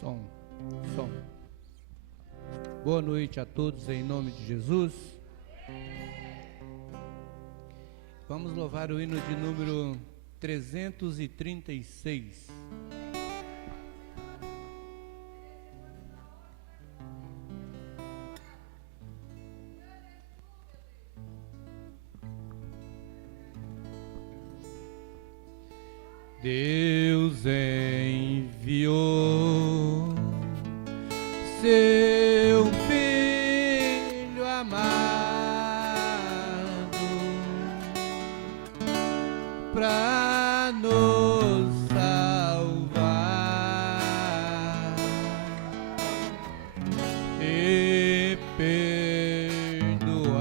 Som. Boa noite a todos em nome de Jesus. Vamos louvar o hino de número 336. Deus enviou seu Filho amado para nos salvar e perdoar.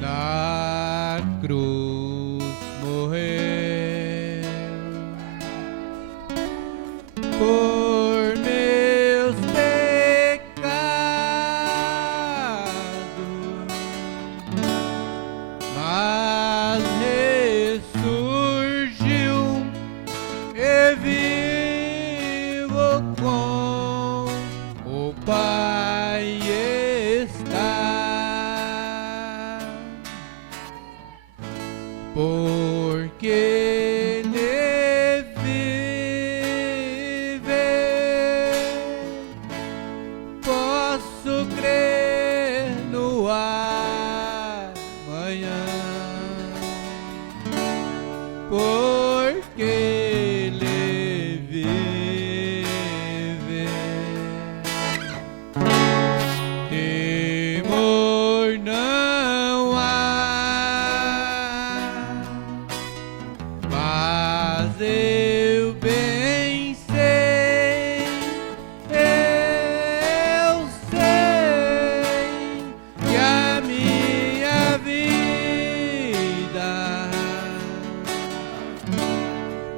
Na cruz morreu por meus pecados, mas ressurgiu e vivo com o Pai está, porque ele vive, posso crer no amanhã, porque ele vive. Temor não há, mas eu bem sei, eu sei que a minha vida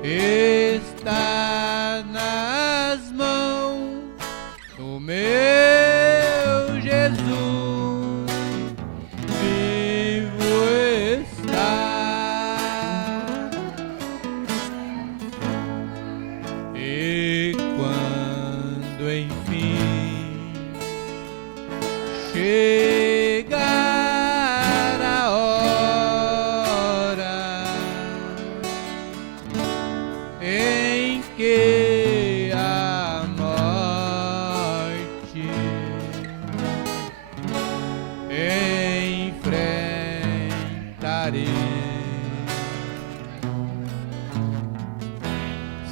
está nas mãos do meu Jesus, vivo está. E quando enfim chegar a hora em que a morte enfrentarei,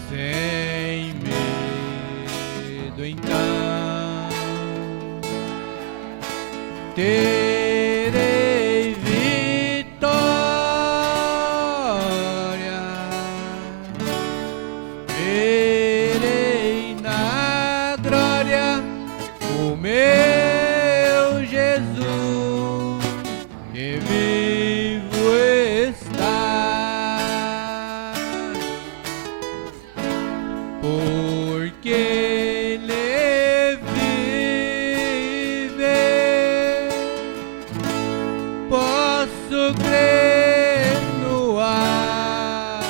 sem medo então terei vitória, verei na glória o meu Jesus, que vivo está, porque ele vive, posso crer no amanhã,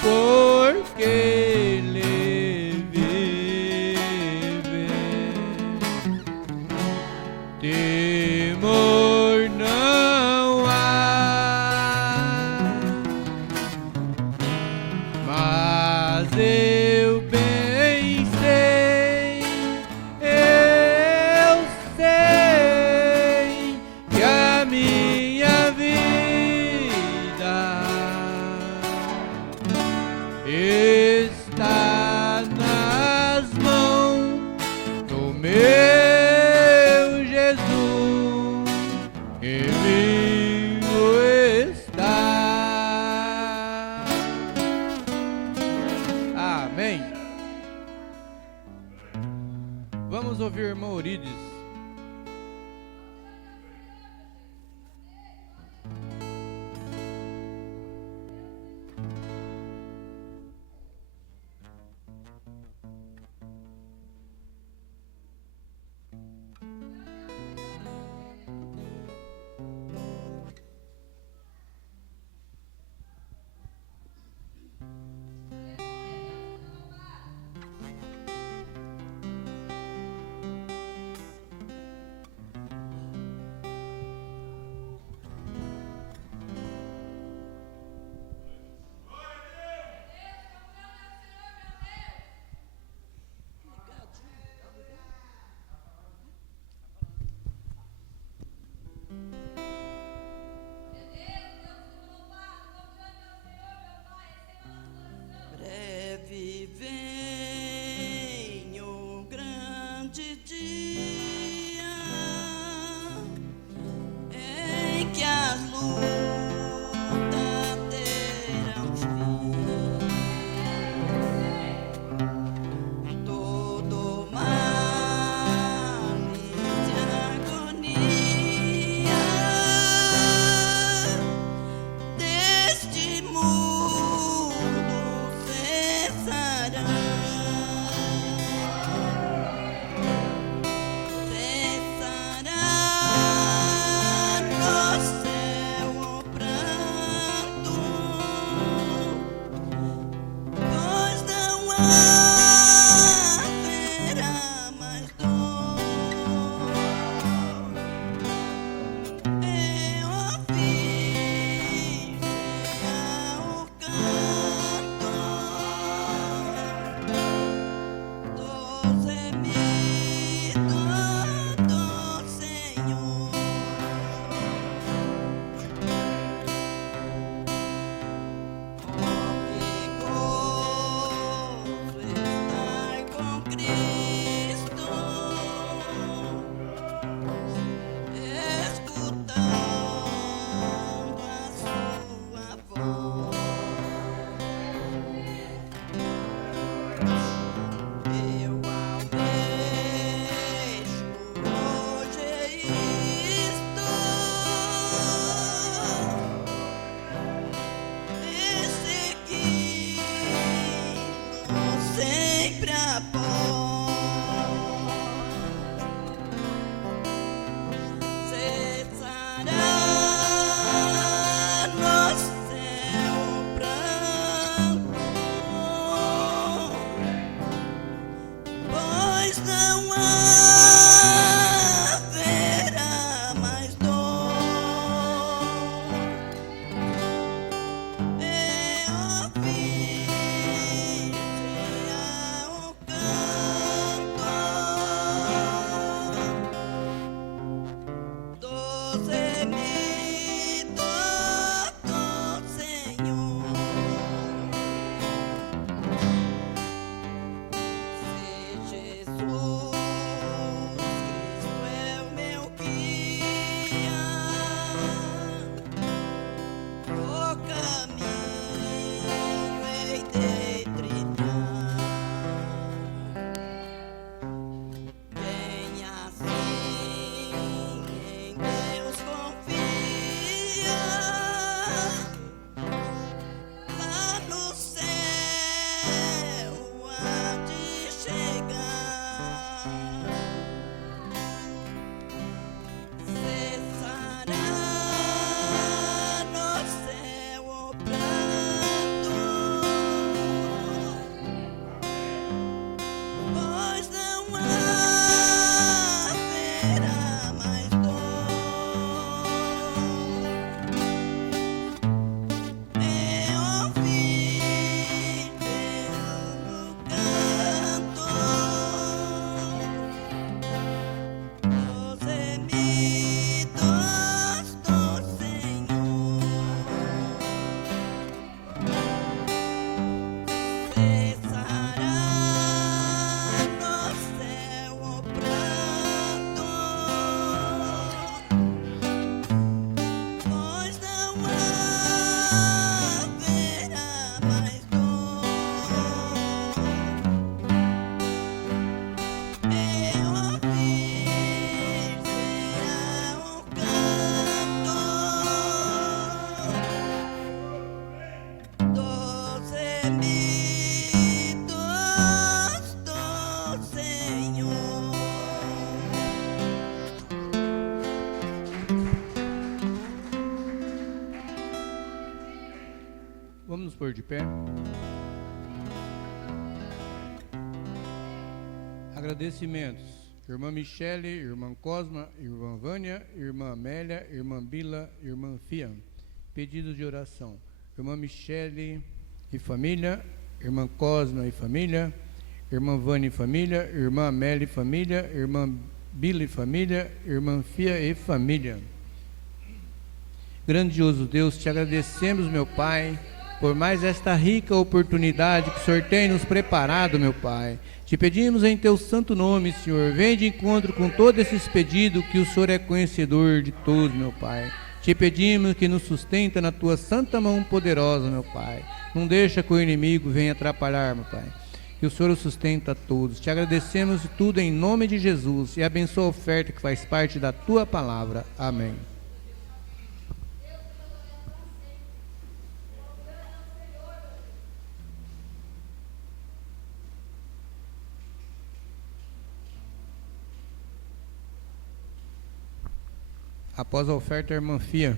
porque ele vive. Temor não há, mas eu bem sei, eu sei que a minha vida está nas mãos do meu Jesus, que vivo está. Amém. Vamos ouvir o irmão Eurides. Vamos nos pôr de pé. Agradecimentos. Irmã Michele, irmã Cosma, irmã Vânia, irmã Amélia, irmã Bila, irmã Fia. Pedidos de oração. Irmã Michele e família, irmã Cosma e família, irmã Vânia e família, irmã Amélia e família, irmã Bila e família, irmã Fia e família. Grandioso Deus, te agradecemos, meu Pai, por mais esta rica oportunidade que o Senhor tem nos preparado, meu Pai. Te pedimos em teu santo nome, Senhor, vem de encontro com todos esses pedidos, que o Senhor é conhecedor de todos, meu Pai. Te pedimos que nos sustenta na tua santa mão poderosa, meu Pai. Não deixa que o inimigo venha atrapalhar, meu Pai. Que o Senhor os sustenta a todos. Te agradecemos tudo em nome de Jesus e abençoa a oferta que faz parte da tua palavra. Amém. Após a oferta, a irmã Fia.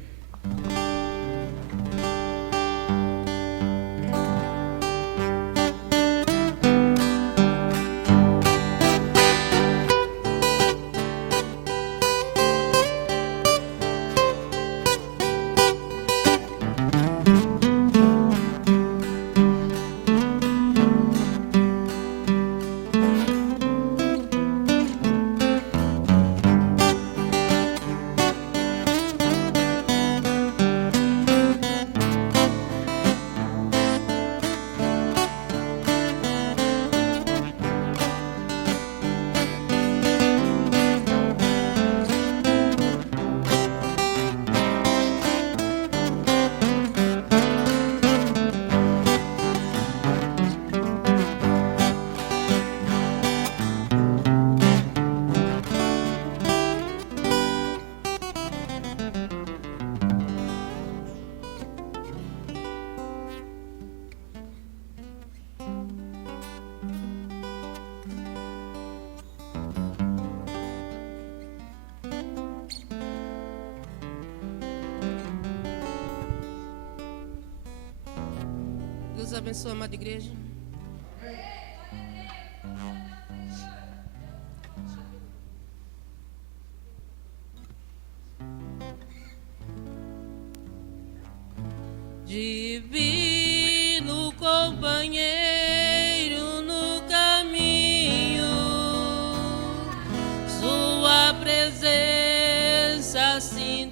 Deus abençoe, amada igreja. Divino companheiro no caminho, sua presença assim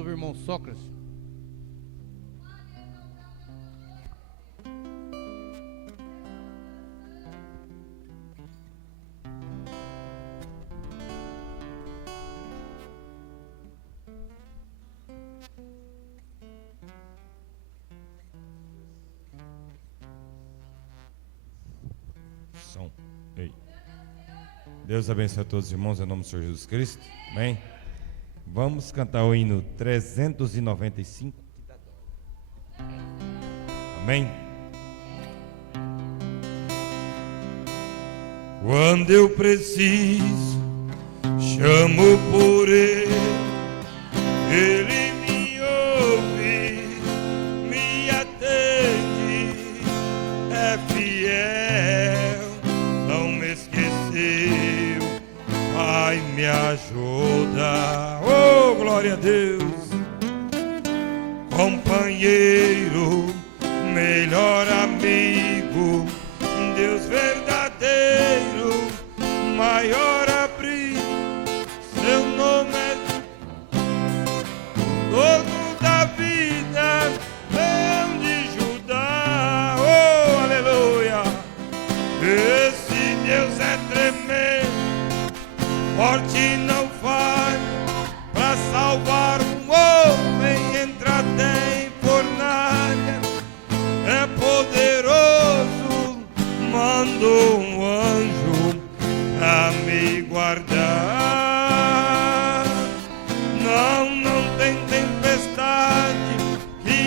ouvir o irmão Sócrates. Som. Ei. Deus abençoe a todos os irmãos em nome do Senhor Jesus Cristo. Amém. Vamos cantar o hino 395. Amém. Quando eu preciso, chamo por Ele, Ele me ouve, me atende, é fiel, não me esqueceu, Pai me ajuda, oh glória a Deus, companheiro, melhor amigo, Deus verdadeiro, maior abrigo, seu nome é dono da vida, leão de Judá, oh aleluia, esse Deus é tremendo, forte não falha, pra salvar um homem entra até em fornalha, é poderoso, mandou um anjo pra me guardar. Não tem tempestade que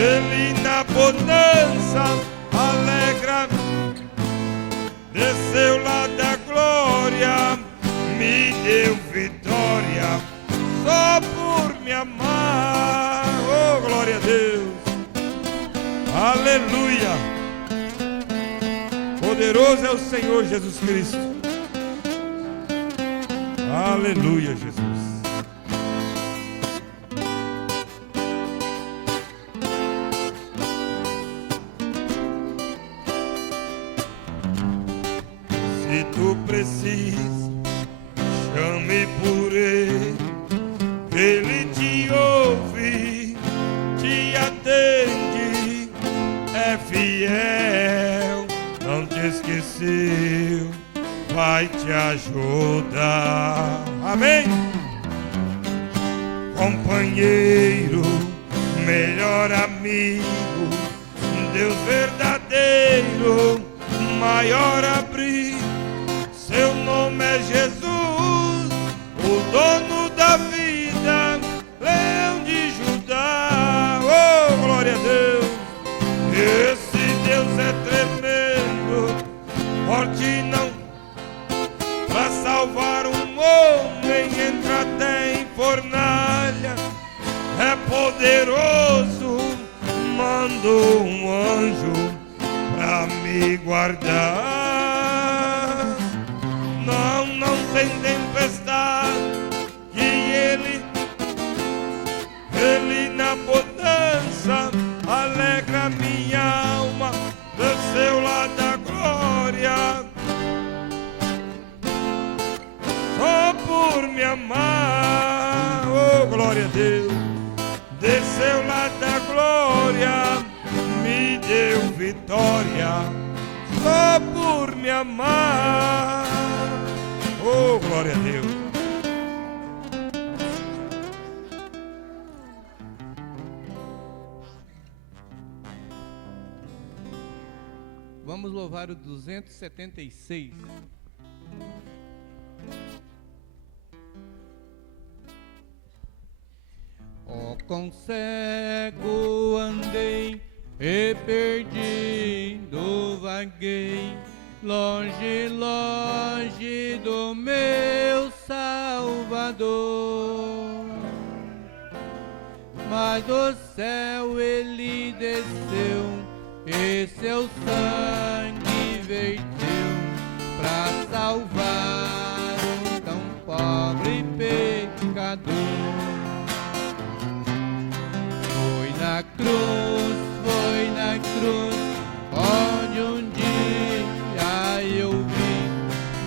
ele na bonança alegra, desceu lá da glória, me deu vitória, só por me amar, oh glória a Deus, aleluia, poderoso é o Senhor Jesus Cristo, aleluia Jesus. Se tu precisa, chame por Ele, Ele te ouve, te atende, é fiel, não te esqueceu, vai te ajudar. Amém? Companheiro, melhor amigo, Deus verdadeiro, maior abrigo, seu nome é Jesus, o dono da vida, leão de Judá, oh glória a Deus, esse Deus é tremendo, forte não, pra salvar um homem entra até em fornalha, é poderoso, mandou um anjo pra me guardar. Não tem tempestade que ele na bonança alegra minha alma, desceu lá da glória, só por me amar, oh glória a Deus, desceu lá da glória, me deu vitória, só por me amar, oh glória a Deus. Vamos louvar o 276. Ó, com cego andei e perdido vaguei, longe, longe do meu Salvador. Mas do céu ele desceu e seu sangue verteu pra salvar um tão pobre pecador. Foi na cruz, onde um dia eu vi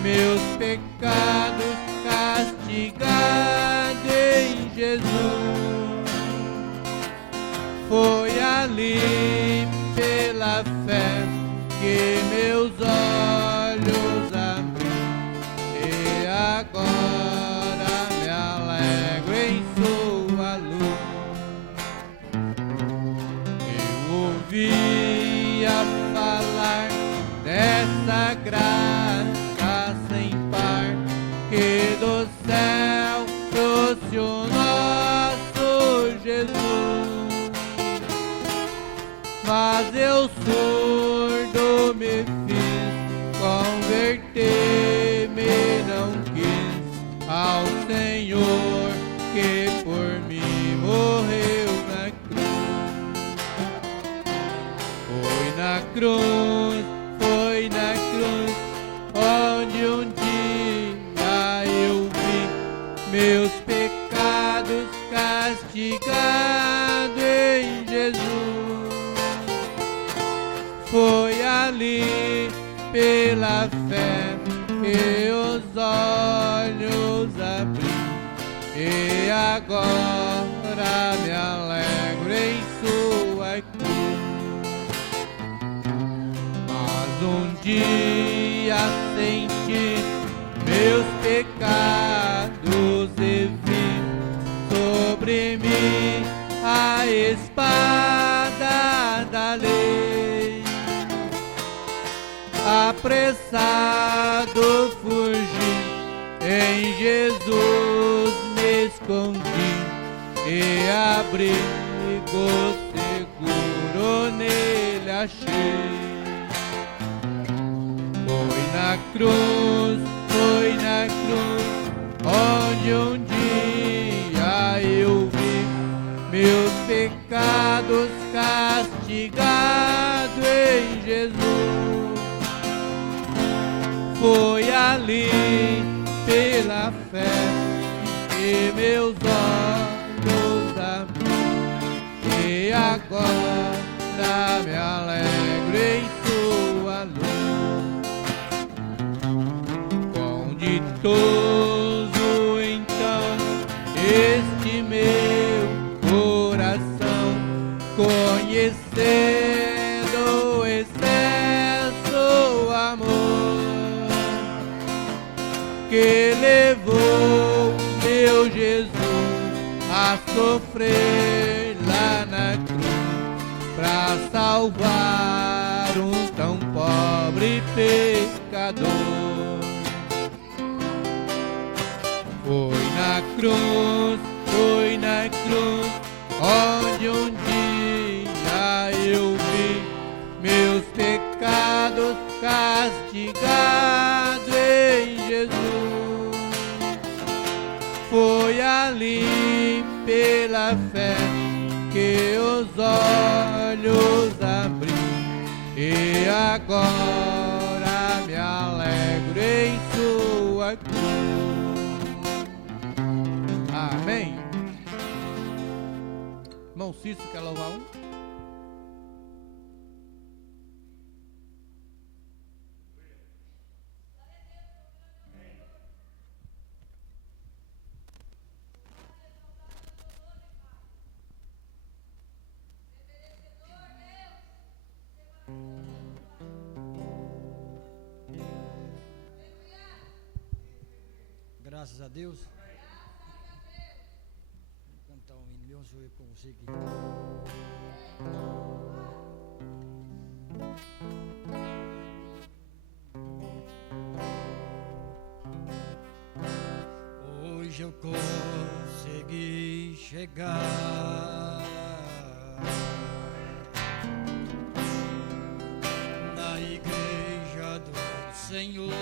meus pecados castigados a graça sem par que do céu trouxe o nosso Jesus. Mas eu surdo me fiz, converter-me não quis ao Senhor que por mim morreu na cruz. Foi na cruz onde um dia eu vi meus pecados castigados em Jesus. Foi ali pela fé que os olhos abri e agora me alegro em sua cruz. Mas um dia senti meus pecados e vi sobre mim a espada da lei. Apressado fugi, em Jesus me escondi e abrigo seguro nele achei. Foi na cruz onde um dia eu vi meus pecados castigados em Jesus. Foi ali pela fé que meus olhos abri e agora me alegro em sua luz. Quão ditoso então este meu coração, conhecendo o excesso amor que levou meu Jesus a sofrer lá na cruz pra salvar um tão pobre pecador. Foi na cruz onde um dia eu vi meus pecados castigados em Jesus. Foi ali pela fé que os olhos abri e agora me alegro em sua cruz. Amém. Irmão Cícero, quer louvar um? Graças a Deus. Vou cantar um hino, deixa eu ver com você aqui. Hoje eu consegui chegar na igreja do Senhor.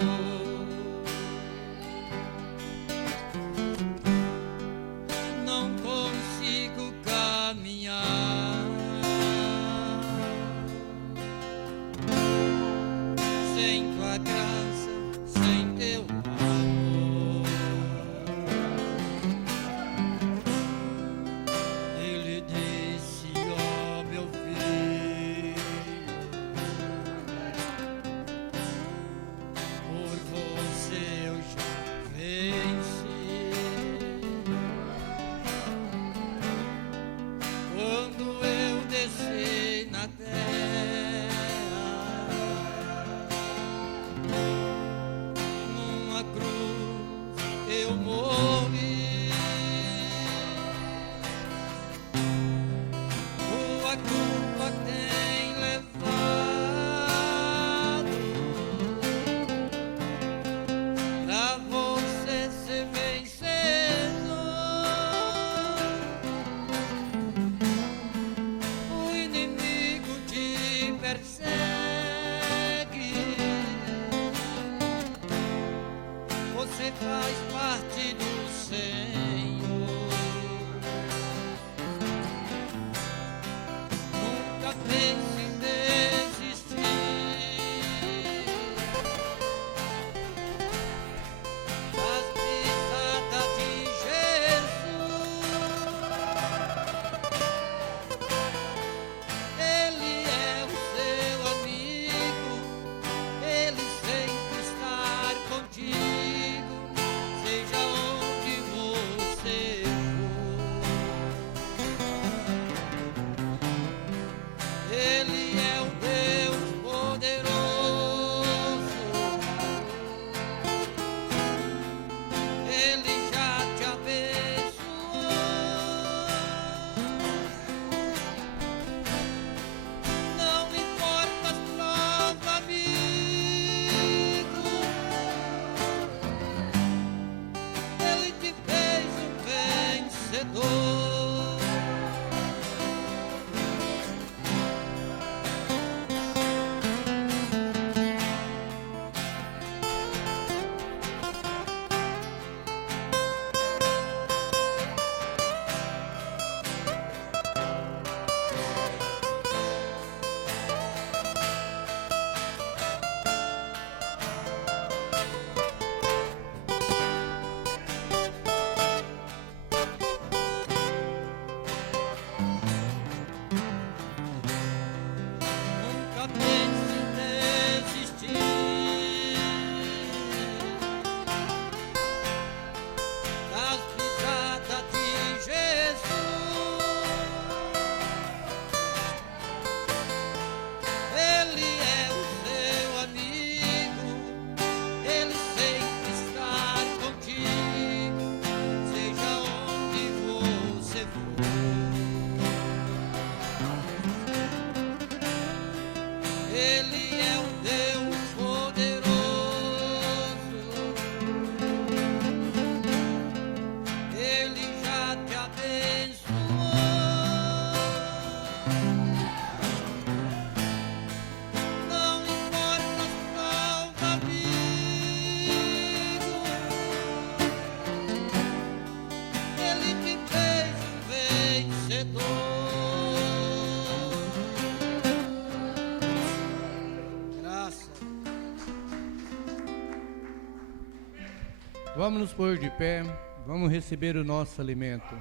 Vamos nos pôr de pé, vamos receber o nosso alimento.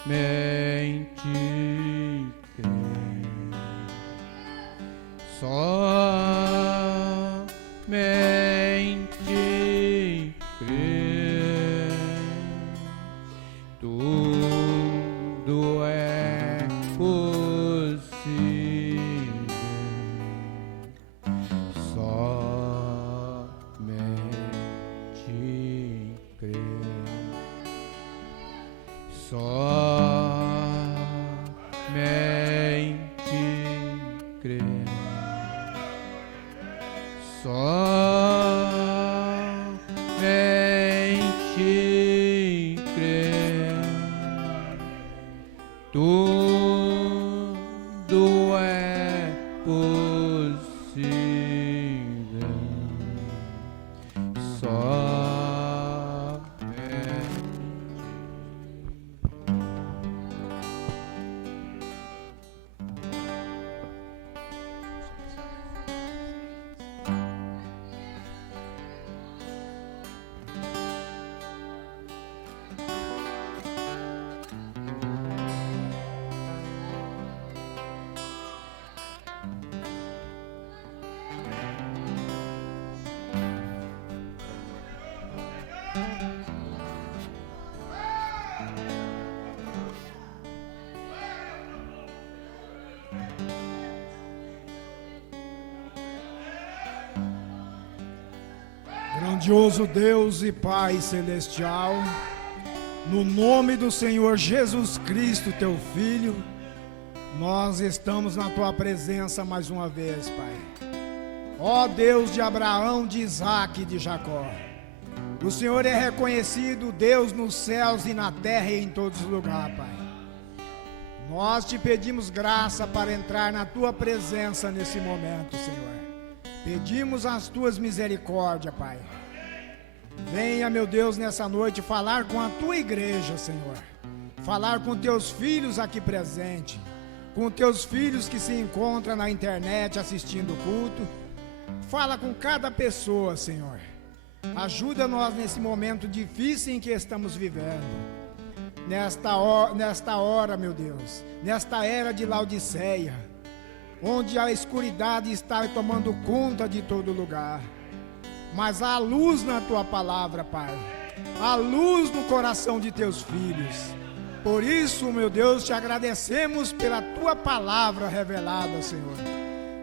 Somente crer, somente crer, tudo é possível, somente crer. Somente crer, somente crer, tudo é possível, Grandioso Deus e Pai Celestial, no nome do Senhor Jesus Cristo, Teu Filho, nós estamos na Tua presença mais uma vez, Pai. Ó Deus de Abraão, de Isaac e de Jacó, o Senhor é reconhecido Deus nos céus e na terra e em todos os lugares, Pai. Nós te pedimos graça para entrar na Tua presença nesse momento, Senhor. Pedimos as Tuas misericórdias, Pai. Venha, meu Deus, nessa noite falar com a Tua igreja, Senhor. Falar com Teus filhos aqui presentes, com Teus filhos que se encontram na internet assistindo o culto. Fala com cada pessoa, Senhor. Ajuda-nos nesse momento difícil em que estamos vivendo. Nesta hora, meu Deus, nesta era de Laodiceia, onde a escuridade está tomando conta de todo lugar. Mas há luz na Tua palavra, Pai. Há luz no coração de Teus filhos. Por isso, meu Deus, te agradecemos pela Tua palavra revelada, Senhor.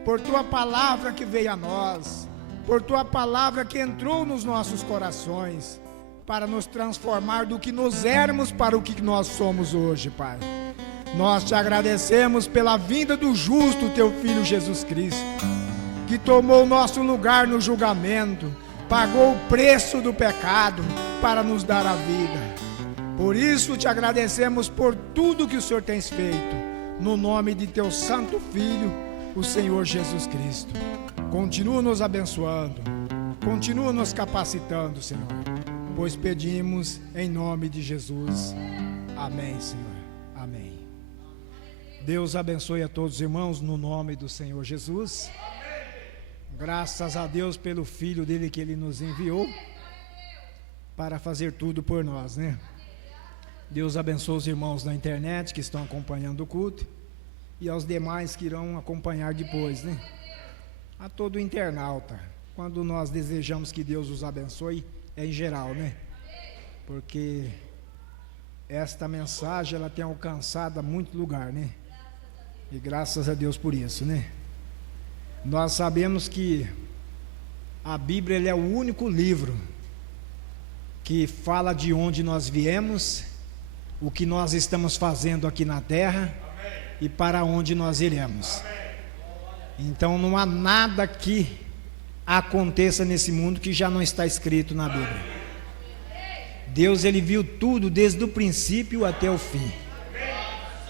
Por Tua palavra que veio a nós. Por Tua palavra que entrou nos nossos corações, para nos transformar do que nós éramos para o que nós somos hoje, Pai. Nós te agradecemos pela vinda do justo, Teu Filho Jesus Cristo, que tomou o nosso lugar no julgamento, pagou o preço do pecado para nos dar a vida. Por isso te agradecemos por tudo que o Senhor tem feito, no nome de Teu Santo Filho, o Senhor Jesus Cristo. Continua nos abençoando, continua nos capacitando, Senhor, pois pedimos em nome de Jesus. Amém, Senhor. Amém. Deus abençoe a todos os irmãos no nome do Senhor Jesus. Graças a Deus pelo Filho dele que Ele nos enviou para fazer tudo por nós, né? Deus abençoe os irmãos na internet que estão acompanhando o culto e aos demais que irão acompanhar depois, né? A todo internauta, quando nós desejamos que Deus os abençoe, é em geral, né? Porque esta mensagem ela tem alcançado muito lugar, né? E graças a Deus por isso, né? Nós sabemos que a Bíblia ele é o único livro que fala de onde nós viemos, o que nós estamos fazendo aqui na terra e para onde nós iremos. Então não há nada que aconteça nesse mundo que já não está escrito na Bíblia. Deus ele viu tudo desde o princípio até o fim.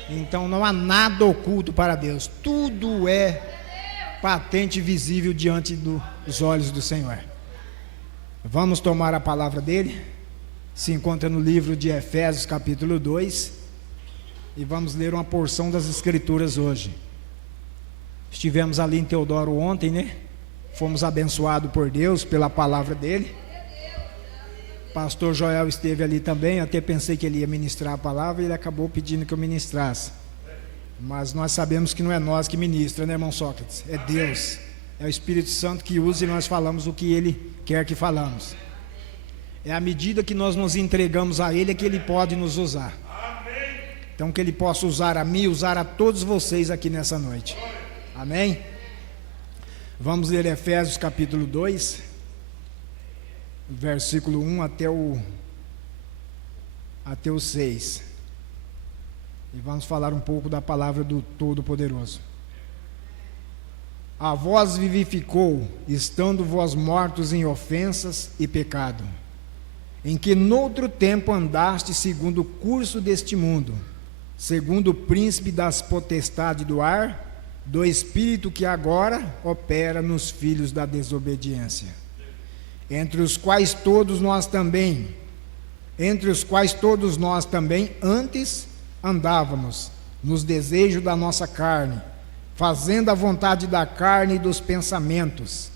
Então não há nada oculto para Deus. Tudo é patente e visível diante dos olhos do Senhor. Vamos tomar a palavra dele. Se encontra no livro de Efésios capítulo 2 e vamos ler uma porção das Escrituras hoje. Estivemos ali em Teodoro ontem, né? Fomos abençoados por Deus pela palavra dele. Pastor Joel esteve ali também. Até pensei que ele ia ministrar a palavra e ele acabou pedindo que eu ministrasse. Mas nós sabemos que não é nós que ministra, né, irmão Sócrates? É Deus, é o Espírito Santo que usa e nós falamos o que Ele quer que falamos. É à medida que nós nos entregamos a Ele é que Ele pode nos usar. Então que Ele possa usar a mim, usar a todos vocês aqui nessa noite. Amém? Vamos ler Efésios capítulo 2, versículo 1 até o 6. E vamos falar um pouco da palavra do Todo-Poderoso. A vós vivificou, estando vós mortos em ofensas e pecado, em que noutro tempo andaste segundo o curso deste mundo, segundo o príncipe das potestades do ar, do espírito que agora opera nos filhos da desobediência, entre os quais todos nós também antes andávamos nos desejos da nossa carne, fazendo a vontade da carne e dos pensamentos,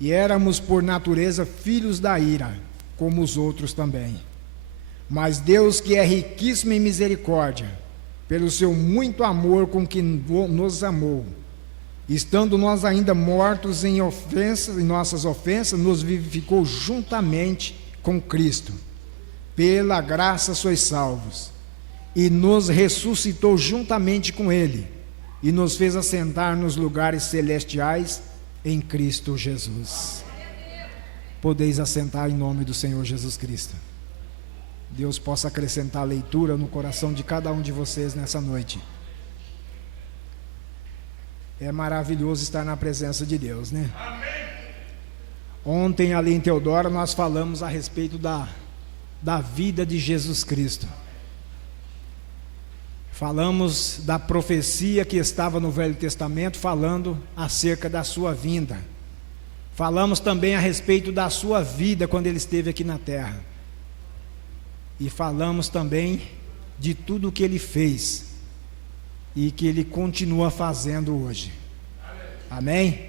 e éramos por natureza filhos da ira, como os outros também. Mas Deus, que é riquíssimo em misericórdia, pelo seu muito amor com que nos amou, estando nós ainda mortos em nossas ofensas, nos vivificou juntamente com Cristo. Pela graça sois salvos. E nos ressuscitou juntamente com Ele, e nos fez assentar nos lugares celestiais em Cristo Jesus. Podeis assentar em nome do Senhor Jesus Cristo. Deus possa acrescentar a leitura no coração de cada um de vocês nessa noite. É maravilhoso estar na presença de Deus, né? Ontem ali em Teodoro nós falamos a respeito da vida de Jesus Cristo. Falamos da profecia que estava no Velho Testamento, falando acerca da sua vinda. Falamos também a respeito da sua vida quando ele esteve aqui na terra. E falamos também de tudo o que ele fez e que ele continua fazendo hoje. Amém?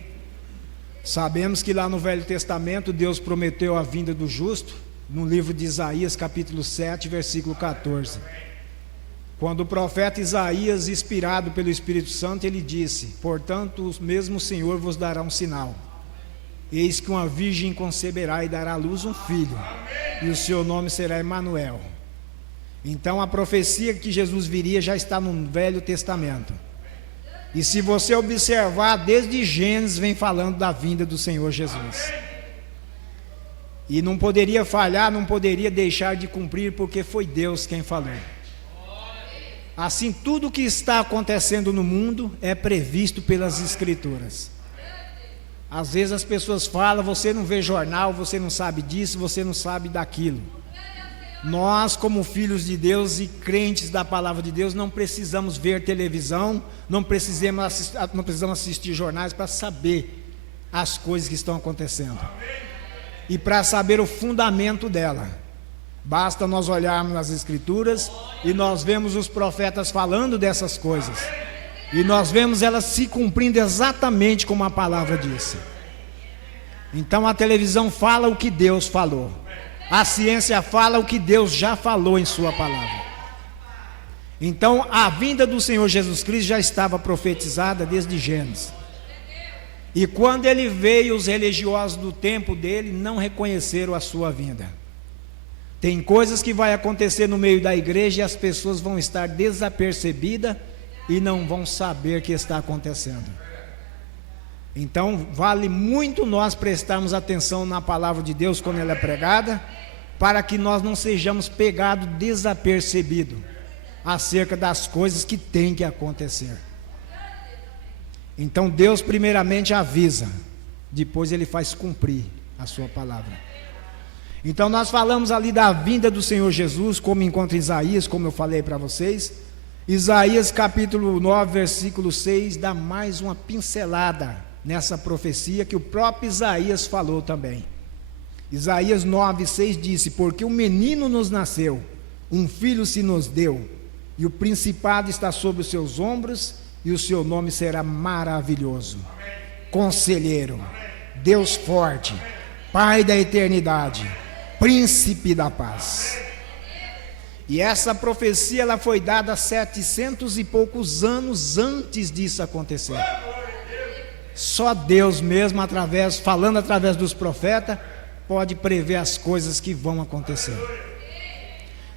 Sabemos que lá no Velho Testamento Deus prometeu a vinda do justo, no livro de Isaías capítulo 7, versículo 14. Quando o profeta Isaías, inspirado pelo Espírito Santo, ele disse: portanto, o mesmo Senhor vos dará um sinal. Eis que uma virgem conceberá e dará à luz um filho, e o seu nome será Emanuel. Então a profecia que Jesus viria já está no Velho Testamento. E se você observar, desde Gênesis vem falando da vinda do Senhor Jesus. E não poderia falhar, não poderia deixar de cumprir, porque foi Deus quem falou. Assim, tudo o que está acontecendo no mundo é previsto pelas Escrituras. Às vezes as pessoas falam: você não vê jornal, você não sabe disso, você não sabe daquilo. Nós, como filhos de Deus e crentes da palavra de Deus, não precisamos ver televisão, não precisamos assistir jornais para saber as coisas que estão acontecendo. E para saber o fundamento dela, basta nós olharmos nas Escrituras e nós vemos os profetas falando dessas coisas. E nós vemos elas se cumprindo exatamente como a palavra disse. Então a televisão fala o que Deus falou. A ciência fala o que Deus já falou em sua palavra. Então a vinda do Senhor Jesus Cristo já estava profetizada desde Gênesis. E quando ele veio, os religiosos do tempo dele não reconheceram a sua vinda. Tem coisas que vai acontecer no meio da igreja e as pessoas vão estar desapercebidas e não vão saber o que está acontecendo. Então vale muito nós prestarmos atenção na palavra de Deus quando ela é pregada, para que nós não sejamos pegados desapercebidos acerca das coisas que tem que acontecer. Então Deus primeiramente avisa, depois ele faz cumprir a sua palavra. Então nós falamos ali da vinda do Senhor Jesus, como encontra Isaías, como eu falei para vocês. Isaías capítulo 9, versículo 6, dá mais uma pincelada nessa profecia que o próprio Isaías falou também. Isaías 9, 6 disse: porque um menino nos nasceu, um filho se nos deu, e o principado está sobre os seus ombros, e o seu nome será maravilhoso. Conselheiro, Deus forte, Pai da eternidade, Príncipe da paz. E essa profecia ela foi dada 700 e poucos anos antes disso acontecer. Só Deus mesmo, falando através dos profetas, pode prever as coisas que vão acontecer.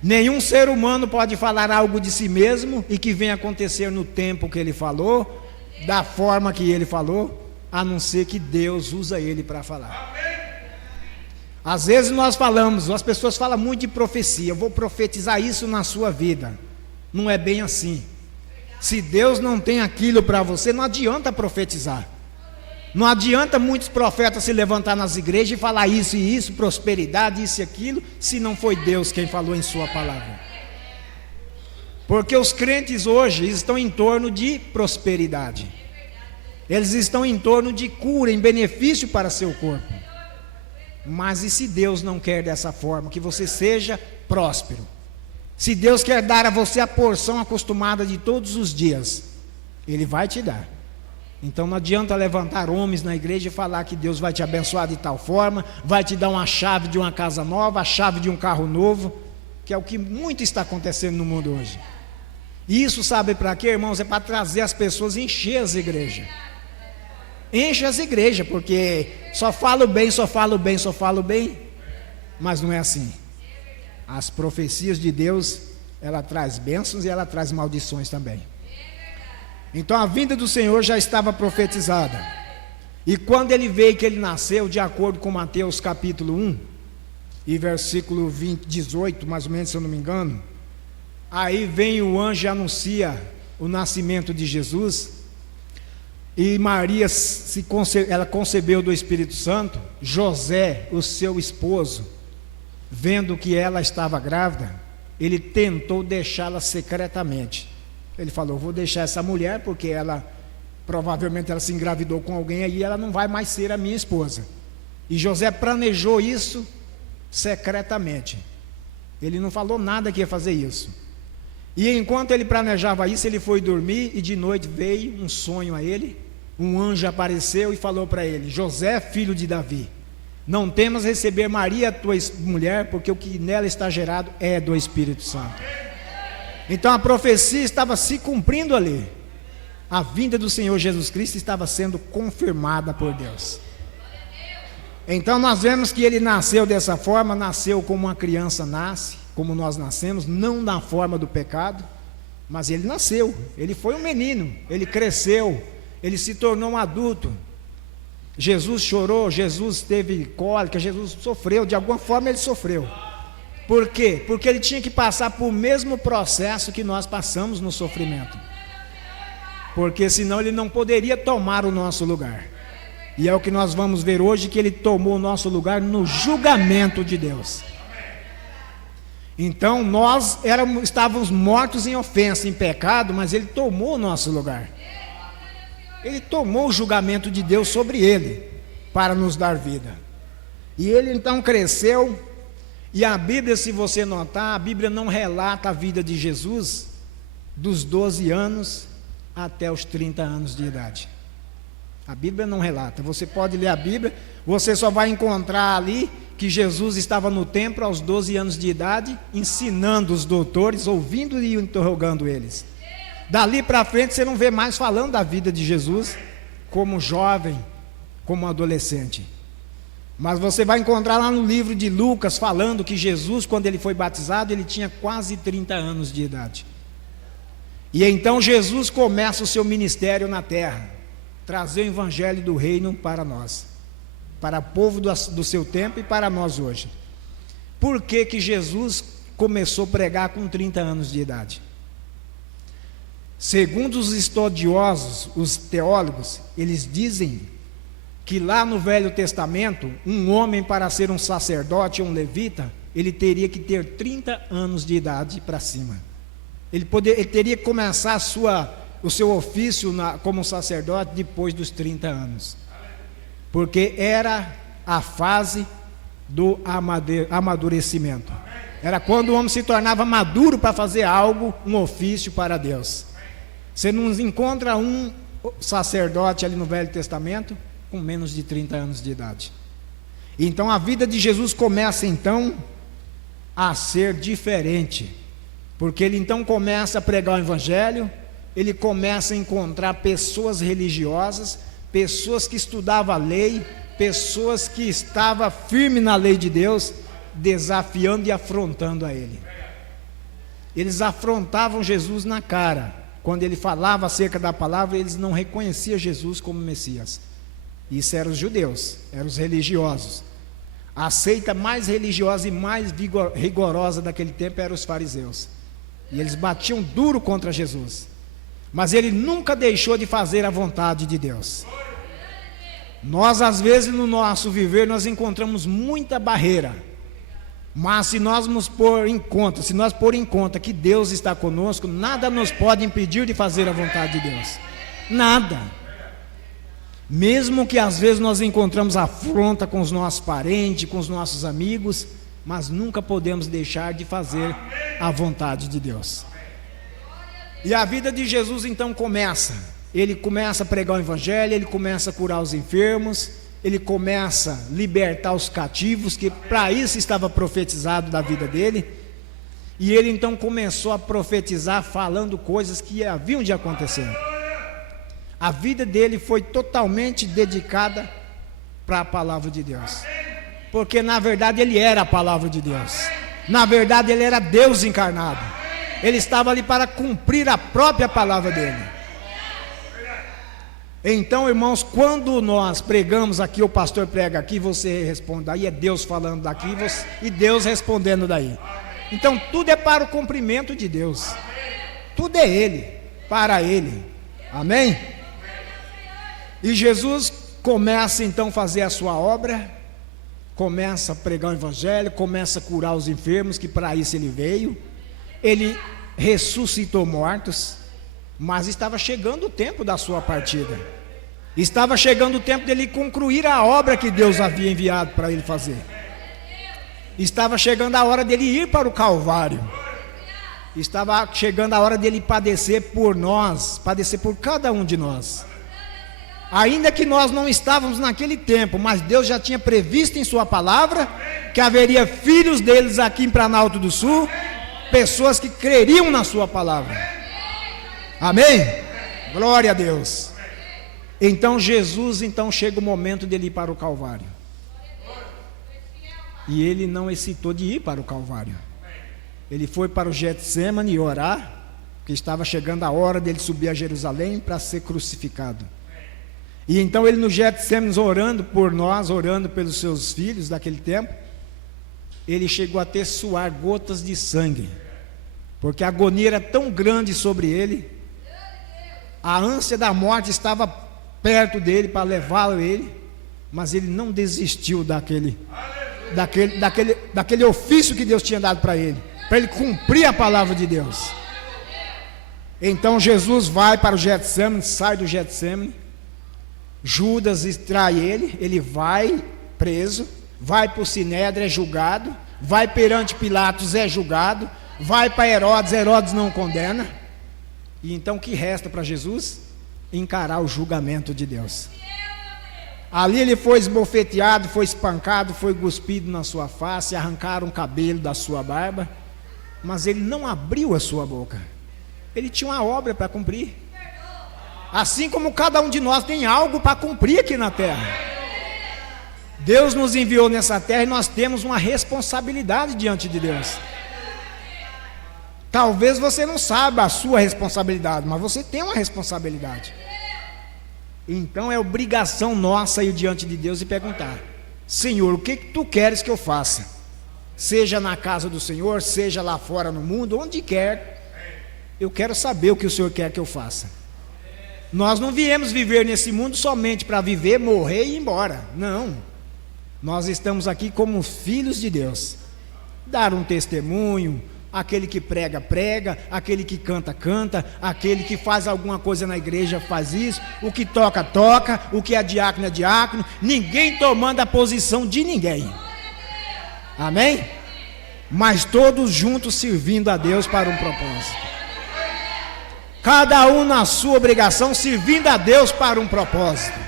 Nenhum ser humano pode falar algo de si mesmo e que venha acontecer no tempo que ele falou, da forma que ele falou, a não ser que Deus usa ele para falar. Às vezes nós falamos, as pessoas falam muito de profecia, eu vou profetizar isso na sua vida. Não é bem assim. Se Deus não tem aquilo para você, não adianta profetizar. Não adianta muitos profetas se levantar nas igrejas e falar isso e isso, prosperidade, isso e aquilo, se não foi Deus quem falou em sua palavra. Porque os crentes hoje estão em torno de prosperidade. Eles estão em torno de cura, em benefício para seu corpo. Mas e se Deus não quer dessa forma, que você seja próspero? Se Deus quer dar a você a porção acostumada de todos os dias, Ele vai te dar. Então não adianta levantar homens na igreja e falar que Deus vai te abençoar de tal forma, vai te dar uma chave de uma casa nova, a chave de um carro novo, que é o que muito está acontecendo no mundo hoje. E isso sabe para quê, irmãos? É para trazer as pessoas, encher as igrejas. Enche as igrejas, porque só falo bem, só falo bem, só falo bem, mas não é assim. As profecias de Deus, ela traz bênçãos e ela traz maldições também. Então a vinda do Senhor já estava profetizada. E quando ele veio, que ele nasceu, de acordo com Mateus capítulo 1, e versículo 18, mais ou menos, se eu não me engano, aí vem o anjo e anuncia o nascimento de Jesus. E Maria, ela concebeu do Espírito Santo. José, o seu esposo, vendo que ela estava grávida, ele tentou deixá-la secretamente. Ele falou: vou deixar essa mulher, porque ela provavelmente ela se engravidou com alguém aí, ela não vai mais ser a minha esposa. E José planejou isso secretamente. Ele não falou nada que ia fazer isso. E enquanto ele planejava isso, ele foi dormir, e de noite veio um sonho a ele. Um anjo apareceu e falou para ele: José, filho de Davi, não temas receber Maria, tua mulher, porque o que nela está gerado é do Espírito Santo. Então a profecia estava se cumprindo ali. A vinda do Senhor Jesus Cristo estava sendo confirmada por Deus. Então nós vemos que ele nasceu dessa forma, nasceu como uma criança nasce, como nós nascemos, não na forma do pecado, mas ele nasceu, ele foi um menino, ele cresceu, ele se tornou um adulto. Jesus chorou, Jesus teve cólica, Jesus sofreu, de alguma forma ele sofreu. Por quê? Porque ele tinha que passar por o mesmo processo que nós passamos no sofrimento. Porque senão ele não poderia tomar o nosso lugar. E é o que nós vamos ver hoje, que ele tomou o nosso lugar no julgamento de Deus. Então nós estávamos mortos em ofensa, em pecado, mas ele tomou o nosso lugar. Ele tomou o julgamento de Deus sobre ele, para nos dar vida. E ele então cresceu. E a Bíblia, se você notar, a Bíblia não relata a vida de Jesus dos 12 anos até os 30 anos de idade. A Bíblia não relata. Você pode ler a Bíblia, você só vai encontrar ali que Jesus estava no templo aos 12 anos de idade, ensinando os doutores, ouvindo e interrogando eles. Dali para frente você não vê mais falando da vida de Jesus como jovem, como adolescente. Mas você vai encontrar lá no livro de Lucas falando que Jesus, quando ele foi batizado, ele tinha quase 30 anos de idade. E então Jesus começa o seu ministério na terra, trazer o evangelho do reino para nós, para o povo do seu tempo e para nós hoje. Por que que Jesus começou a pregar com 30 anos de idade? Segundo os estudiosos, os teólogos, eles dizem que lá no Velho Testamento, um homem, para ser um sacerdote ou um levita, ele teria que ter 30 anos de idade para cima. Ele teria que começar o seu ofício como sacerdote depois dos 30 anos. Porque era a fase do amadurecimento. Era quando o homem se tornava maduro para fazer algo, um ofício para Deus. Você não encontra um sacerdote ali no Velho Testamento com menos de 30 anos de idade. Então a vida de Jesus começa então a ser diferente, porque ele então começa a pregar o Evangelho, ele começa a encontrar pessoas religiosas, pessoas que estudavam a lei, pessoas que estavam firmes na lei de Deus, desafiando e afrontando a ele. Eles afrontavam Jesus na cara. Quando ele falava acerca da palavra, eles não reconheciam Jesus como Messias. Isso eram os judeus, eram os religiosos. A seita mais religiosa e mais rigorosa daquele tempo eram os fariseus. E eles batiam duro contra Jesus. Mas ele nunca deixou de fazer a vontade de Deus. Nós, às vezes, no nosso viver, nós encontramos muita barreira. Mas se nós pôr em conta que Deus está conosco, nada nos pode impedir de fazer a vontade de Deus. Nada. Mesmo que às vezes nós encontramos afronta com os nossos parentes, com os nossos amigos, mas nunca podemos deixar de fazer a vontade de Deus. E a vida de Jesus então começa. Ele começa a pregar o Evangelho, ele começa a curar os enfermos, ele começa a libertar os cativos, que para isso estava profetizado da vida dele. E ele então começou a profetizar, falando coisas que haviam de acontecer. A vida dele foi totalmente dedicada para a palavra de Deus, porque na verdade ele era a palavra de Deus. Na verdade ele era Deus encarnado. Ele estava ali para cumprir a própria palavra dele. Então, irmãos, quando nós pregamos aqui, o pastor prega aqui, você responde daí, é Deus falando daqui e Deus respondendo daí. Então tudo é para o cumprimento de Deus. Tudo é Ele, para Ele. Amém? E Jesus começa então a fazer a sua obra, começa a pregar o Evangelho, começa a curar os enfermos, que para isso ele veio. Ele ressuscitou mortos, mas estava chegando o tempo da sua partida. Estava chegando o tempo dele concluir a obra que Deus havia enviado para ele fazer. Estava chegando a hora dele ir para o Calvário. Estava chegando a hora dele padecer por nós, padecer por cada um de nós. Ainda que nós não estávamos naquele tempo, mas Deus já tinha previsto em sua palavra que haveria filhos deles aqui em Planalto do Sul, pessoas que creriam na sua palavra. Amém? Glória a Deus. Então Jesus, chega o momento dele ir para o Calvário. E ele não hesitou de ir para o Calvário. Ele foi para o Getsemane orar, porque estava chegando a hora dele subir a Jerusalém para ser crucificado. E então ele no Getsemane orando por nós, orando pelos seus filhos daquele tempo, ele chegou a ter suar gotas de sangue, porque a agonia era tão grande sobre ele, a ânsia da morte estava perto dele para levá-lo a ele, mas ele não desistiu daquele ofício que Deus tinha dado para ele cumprir a palavra de Deus. Então Jesus vai para o Getsemane, sai do Getsemane, Judas extrai ele vai preso, vai para o Sinédrio, é julgado, vai perante Pilatos, é julgado, vai para Herodes não condena. E então o que resta para Jesus? Encarar o julgamento de Deus. Ali ele foi esbofeteado, foi espancado, foi cuspido na sua face, arrancaram o cabelo da sua barba, mas ele não abriu a sua boca. Ele tinha uma obra para cumprir. Assim como cada um de nós tem algo para cumprir aqui na terra. Deus nos enviou nessa terra e nós temos uma responsabilidade diante de Deus. Talvez você não saiba a sua responsabilidade, mas você tem uma responsabilidade. Então é obrigação nossa ir diante de Deus e perguntar: Senhor, o que tu queres que eu faça? Seja na casa do Senhor, seja lá fora no mundo, onde quer, eu quero saber o que o Senhor quer que eu faça. Nós não viemos viver nesse mundo somente para viver, morrer e ir embora. Não. Nós estamos aqui como filhos de Deus. Dar um testemunho. Aquele que prega, prega. Aquele que canta, canta. Aquele que faz alguma coisa na igreja, faz isso. O que toca, toca. O que é diácono, é diácono. Ninguém tomando a posição de ninguém. Amém? Mas todos juntos servindo a Deus para um propósito. cada um na sua obrigação, servindo a Deus para um propósito,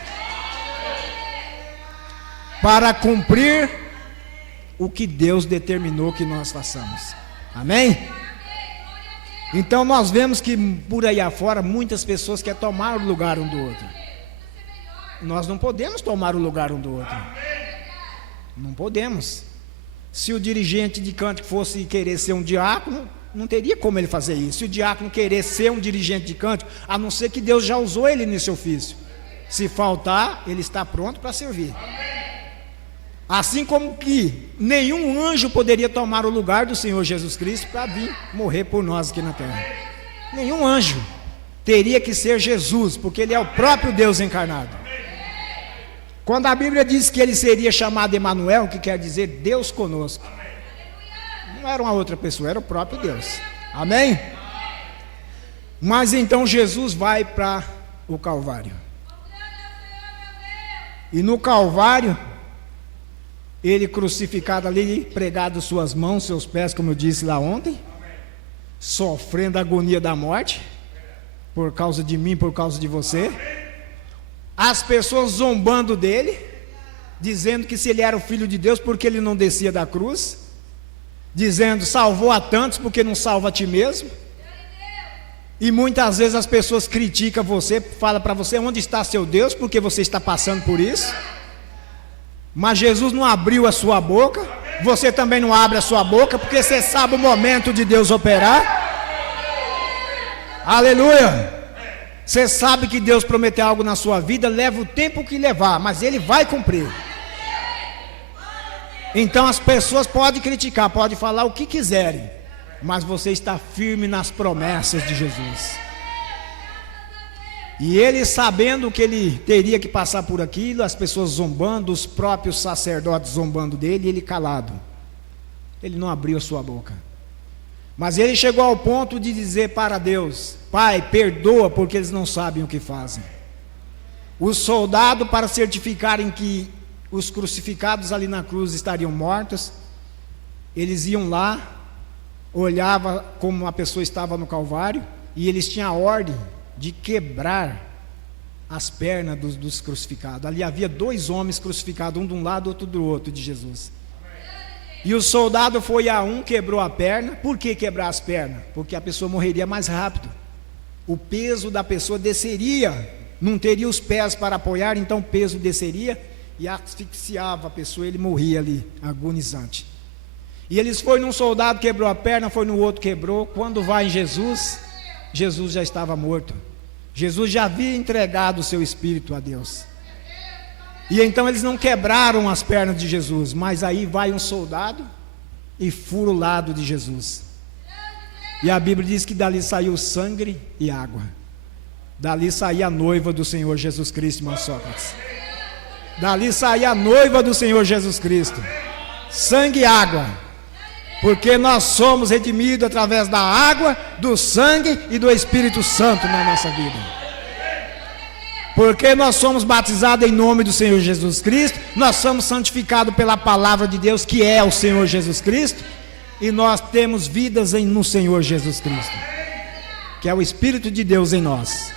para cumprir o que Deus determinou que nós façamos. Amém? Então nós vemos que por aí afora muitas pessoas querem tomar o lugar um do outro. Nós não podemos tomar o lugar um do outro. Não podemos. Se o dirigente de cântico fosse querer ser um diácono, não teria como ele fazer isso. Se o diácono querer ser um dirigente de cântico, a não ser que Deus já usou ele nesse ofício. Se faltar, ele está pronto para servir. Assim como que nenhum anjo poderia tomar o lugar do Senhor Jesus Cristo para vir morrer por nós aqui na terra. Nenhum anjo. Teria que ser Jesus, porque ele é o próprio Deus encarnado. Quando a Bíblia diz que ele seria chamado Emanuel, que quer dizer Deus conosco, não era uma outra pessoa, era o próprio Deus. Amém? Mas então Jesus vai para o Calvário. E no Calvário, ele crucificado ali, pregado suas mãos, seus pés, como eu disse lá ontem, sofrendo a agonia da morte, por causa de mim, por causa de você. As pessoas zombando dele, dizendo que se ele era o Filho de Deus, porque ele não descia da cruz, dizendo, salvou a tantos, porque não salva a ti mesmo. E muitas vezes as pessoas criticam você, falam para você, onde está seu Deus, porque você está passando por isso. Mas Jesus não abriu a sua boca, você também não abre a sua boca, porque você sabe o momento de Deus operar. Aleluia! Você sabe que Deus prometeu algo na sua vida, leva o tempo que levar, mas Ele vai cumprir. Então as pessoas podem criticar, podem falar o que quiserem, mas você está firme nas promessas de Jesus. E ele, sabendo que ele teria que passar por aquilo, as pessoas zombando, os próprios sacerdotes zombando dele, ele calado. Ele não abriu a sua boca. Mas ele chegou ao ponto de dizer para Deus, Pai, perdoa porque eles não sabem o que fazem. Os soldados, para certificarem que os crucificados ali na cruz estariam mortos, eles iam lá, olhavam como a pessoa estava no Calvário, e eles tinham a ordem de quebrar as pernas dos crucificados. Ali havia 2 homens crucificados, um de um lado, outro do outro, de Jesus. E o soldado foi a um, quebrou a perna. Por que quebrar as pernas? Porque a pessoa morreria mais rápido. O peso da pessoa desceria, não teria os pés para apoiar, então o peso desceria e asfixiava a pessoa, ele morria ali, agonizante. E eles foram num soldado, quebrou a perna, foi no outro, quebrou. Quando vai em Jesus, Jesus já estava morto. Jesus já havia entregado o seu espírito a Deus. E então eles não quebraram as pernas de Jesus, mas aí vai um soldado e fura o lado de Jesus. E a Bíblia diz que dali saiu sangue e água. Dali saía a noiva do Senhor Jesus Cristo, irmão Sócrates. Dali saía a noiva do Senhor Jesus Cristo. Sangue e água. Porque nós somos redimidos através da água, do sangue e do Espírito Santo na nossa vida. Porque nós somos batizados em nome do Senhor Jesus Cristo, nós somos santificados pela palavra de Deus, que é o Senhor Jesus Cristo, e nós temos vidas no Senhor Jesus Cristo, que é o Espírito de Deus em nós.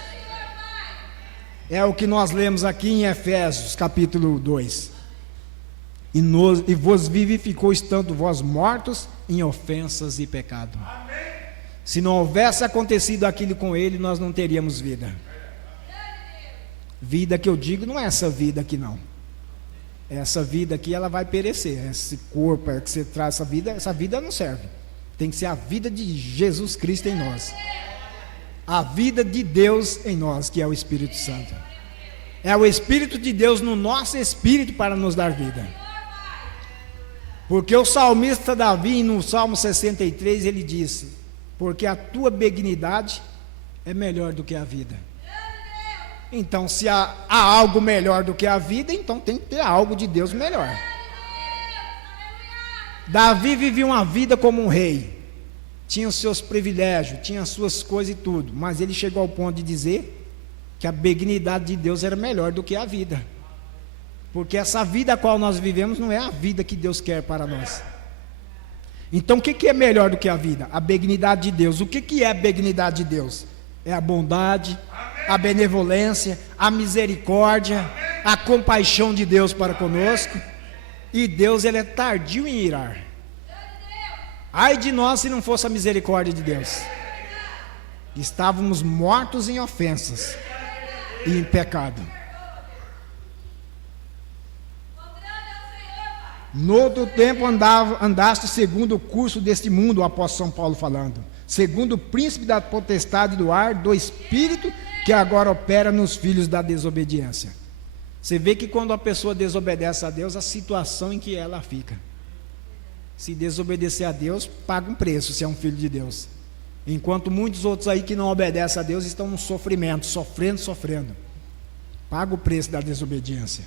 É o que nós lemos aqui em Efésios capítulo 2. E vos vivificou estando vós mortos em ofensas e pecado. Se não houvesse acontecido aquilo com ele, nós não teríamos vida. Vida que eu digo não é essa vida aqui não. Essa vida aqui ela vai perecer. Esse corpo que você traz, essa vida não serve. Tem que ser a vida de Jesus Cristo em nós. A vida de Deus em nós, que é o Espírito Santo. É o Espírito de Deus no nosso espírito para nos dar vida. Porque o salmista Davi, no Salmo 63, ele disse: porque a tua benignidade é melhor do que a vida. Então, se há algo melhor do que a vida, então tem que ter algo de Deus melhor. Davi vivia uma vida como um rei, tinha os seus privilégios, tinha as suas coisas e tudo, mas ele chegou ao ponto de dizer que a benignidade de Deus era melhor do que a vida. Porque essa vida a qual nós vivemos não é a vida que Deus quer para nós. Então o que é melhor do que a vida? A benignidade de Deus. O que é a benignidade de Deus? é a bondade, a benevolência, a misericórdia, a compaixão de Deus para conosco. E Deus, ele é tardio em irar. Ai de nós se não fosse a misericórdia de Deus. Estávamos mortos em ofensas e em pecado. No outro tempo andaste segundo o curso deste mundo, o apóstolo São Paulo falando, segundo o príncipe da potestade do ar, do espírito que agora opera nos filhos da desobediência. Você vê que quando a pessoa desobedece a Deus, a situação em que ela fica. Se desobedecer a Deus, paga um preço, se é um filho de Deus. Enquanto muitos outros aí que não obedecem a Deus estão no sofrimento, sofrendo. Paga o preço da desobediência.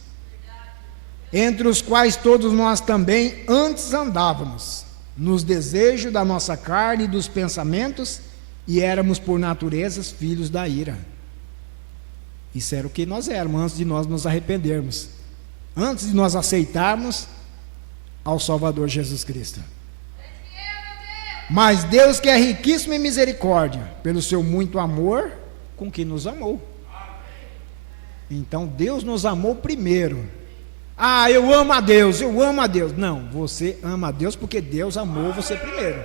Entre os quais todos nós também antes andávamos, nos desejos da nossa carne e dos pensamentos, e éramos por natureza filhos da ira. Isso era o que nós éramos antes de nós nos arrependermos, antes de nós aceitarmos ao Salvador Jesus Cristo. Mas Deus, que é riquíssimo em misericórdia, pelo seu muito amor com que nos amou. Então Deus nos amou primeiro. Ah, eu amo a Deus. Não, você ama a Deus porque Deus amou você primeiro.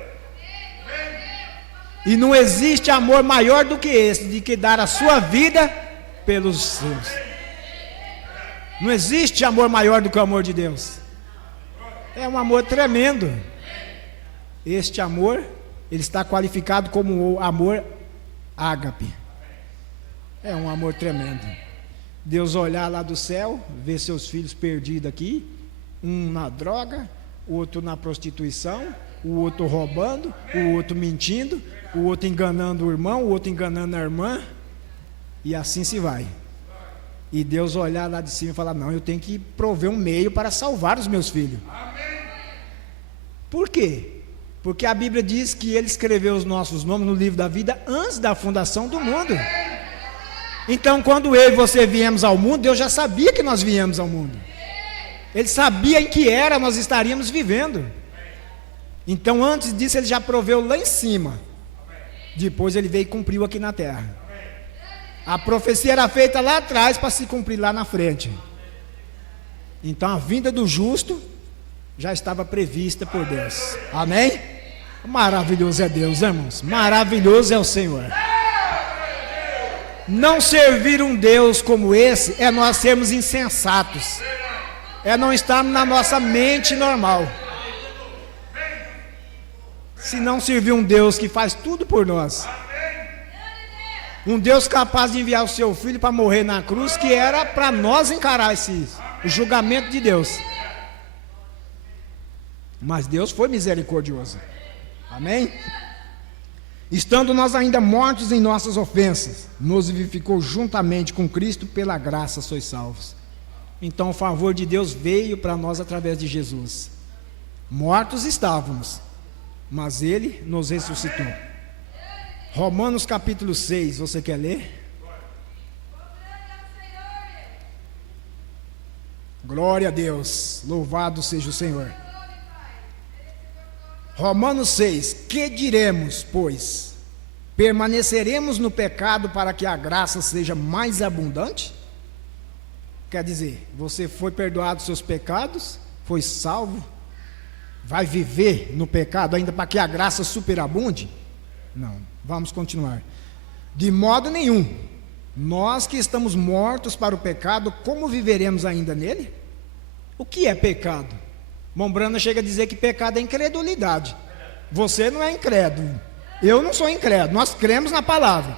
E não existe amor maior do que esse, de que dar a sua vida pelos seus. Não existe amor maior do que o amor de Deus. É um amor tremendo. Este amor, ele está qualificado como o amor ágape. É um amor tremendo. Deus olhar lá do céu, ver seus filhos perdidos aqui, um na droga, o outro na prostituição, o outro roubando, o outro mentindo, o outro enganando o irmão, o outro enganando a irmã, e assim se vai. E Deus olhar lá de cima e falar: não, eu tenho que prover um meio para salvar os meus filhos. Por quê? Porque a Bíblia diz que Ele escreveu os nossos nomes no livro da vida antes da fundação do mundo. Então, quando eu e você viemos ao mundo, Deus já sabia que nós viemos ao mundo. Ele sabia em que era nós estaríamos vivendo. Então, antes disso, Ele já proveu lá em cima. Depois Ele veio e cumpriu aqui na terra. A profecia era feita lá atrás para se cumprir lá na frente. Então, a vinda do justo já estava prevista por Deus. Amém? Maravilhoso é Deus, irmãos. Maravilhoso é o Senhor. Não servir um Deus como esse é nós sermos insensatos, é não estarmos na nossa mente normal. Se não servir um Deus que faz tudo por nós, um Deus capaz de enviar o seu filho para morrer na cruz, que era para nós encarar o julgamento de Deus. Mas Deus foi misericordioso. Amém? Estando nós ainda mortos em nossas ofensas, nos vivificou juntamente com Cristo, pela graça sois salvos. Então o favor de Deus veio para nós através de Jesus. Mortos estávamos, mas Ele nos ressuscitou. Romanos capítulo 6, você quer ler? Glória a Deus, louvado seja o Senhor. Romanos 6, que diremos, pois? Permaneceremos no pecado para que a graça seja mais abundante? Quer dizer, você foi perdoado dos seus pecados, foi salvo, vai viver no pecado ainda para que a graça superabunde? Não, vamos continuar. De modo nenhum. Nós que estamos mortos para o pecado, como viveremos ainda nele? O que é pecado? Mombrana chega a dizer que pecado é incredulidade. Você não é incrédulo, eu não sou incrédulo. Nós cremos na palavra.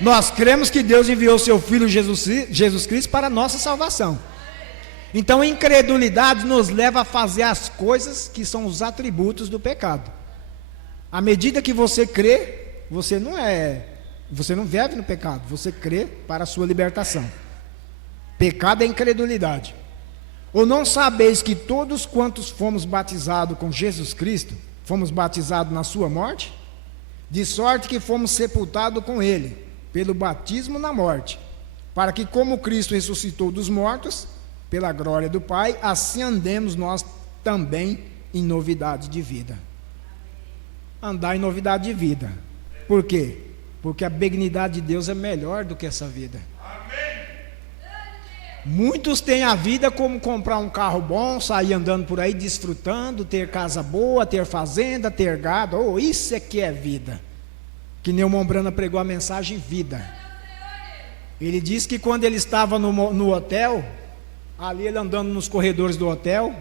Nós cremos que Deus enviou seu Filho Jesus Cristo para a nossa salvação. Então a incredulidade nos leva a fazer as coisas que são os atributos do pecado. À medida que você crê, você não vive no pecado, você crê para a sua libertação. Pecado é incredulidade. Ou não sabeis que todos quantos fomos batizados com Jesus Cristo, fomos batizados na sua morte? De sorte que fomos sepultados com Ele, pelo batismo na morte, para que como Cristo ressuscitou dos mortos, pela glória do Pai, assim andemos nós também em novidade de vida. Andar em novidade de vida. Por quê? porque a benignidade de Deus é melhor do que essa vida. Muitos têm a vida como comprar um carro bom, sair andando por aí desfrutando, ter casa boa, ter fazenda, ter gado. Oh, isso é que é vida. Que nem o Mombrana pregou a mensagem vida. Ele disse que quando ele estava no hotel, ali ele andando nos corredores do hotel,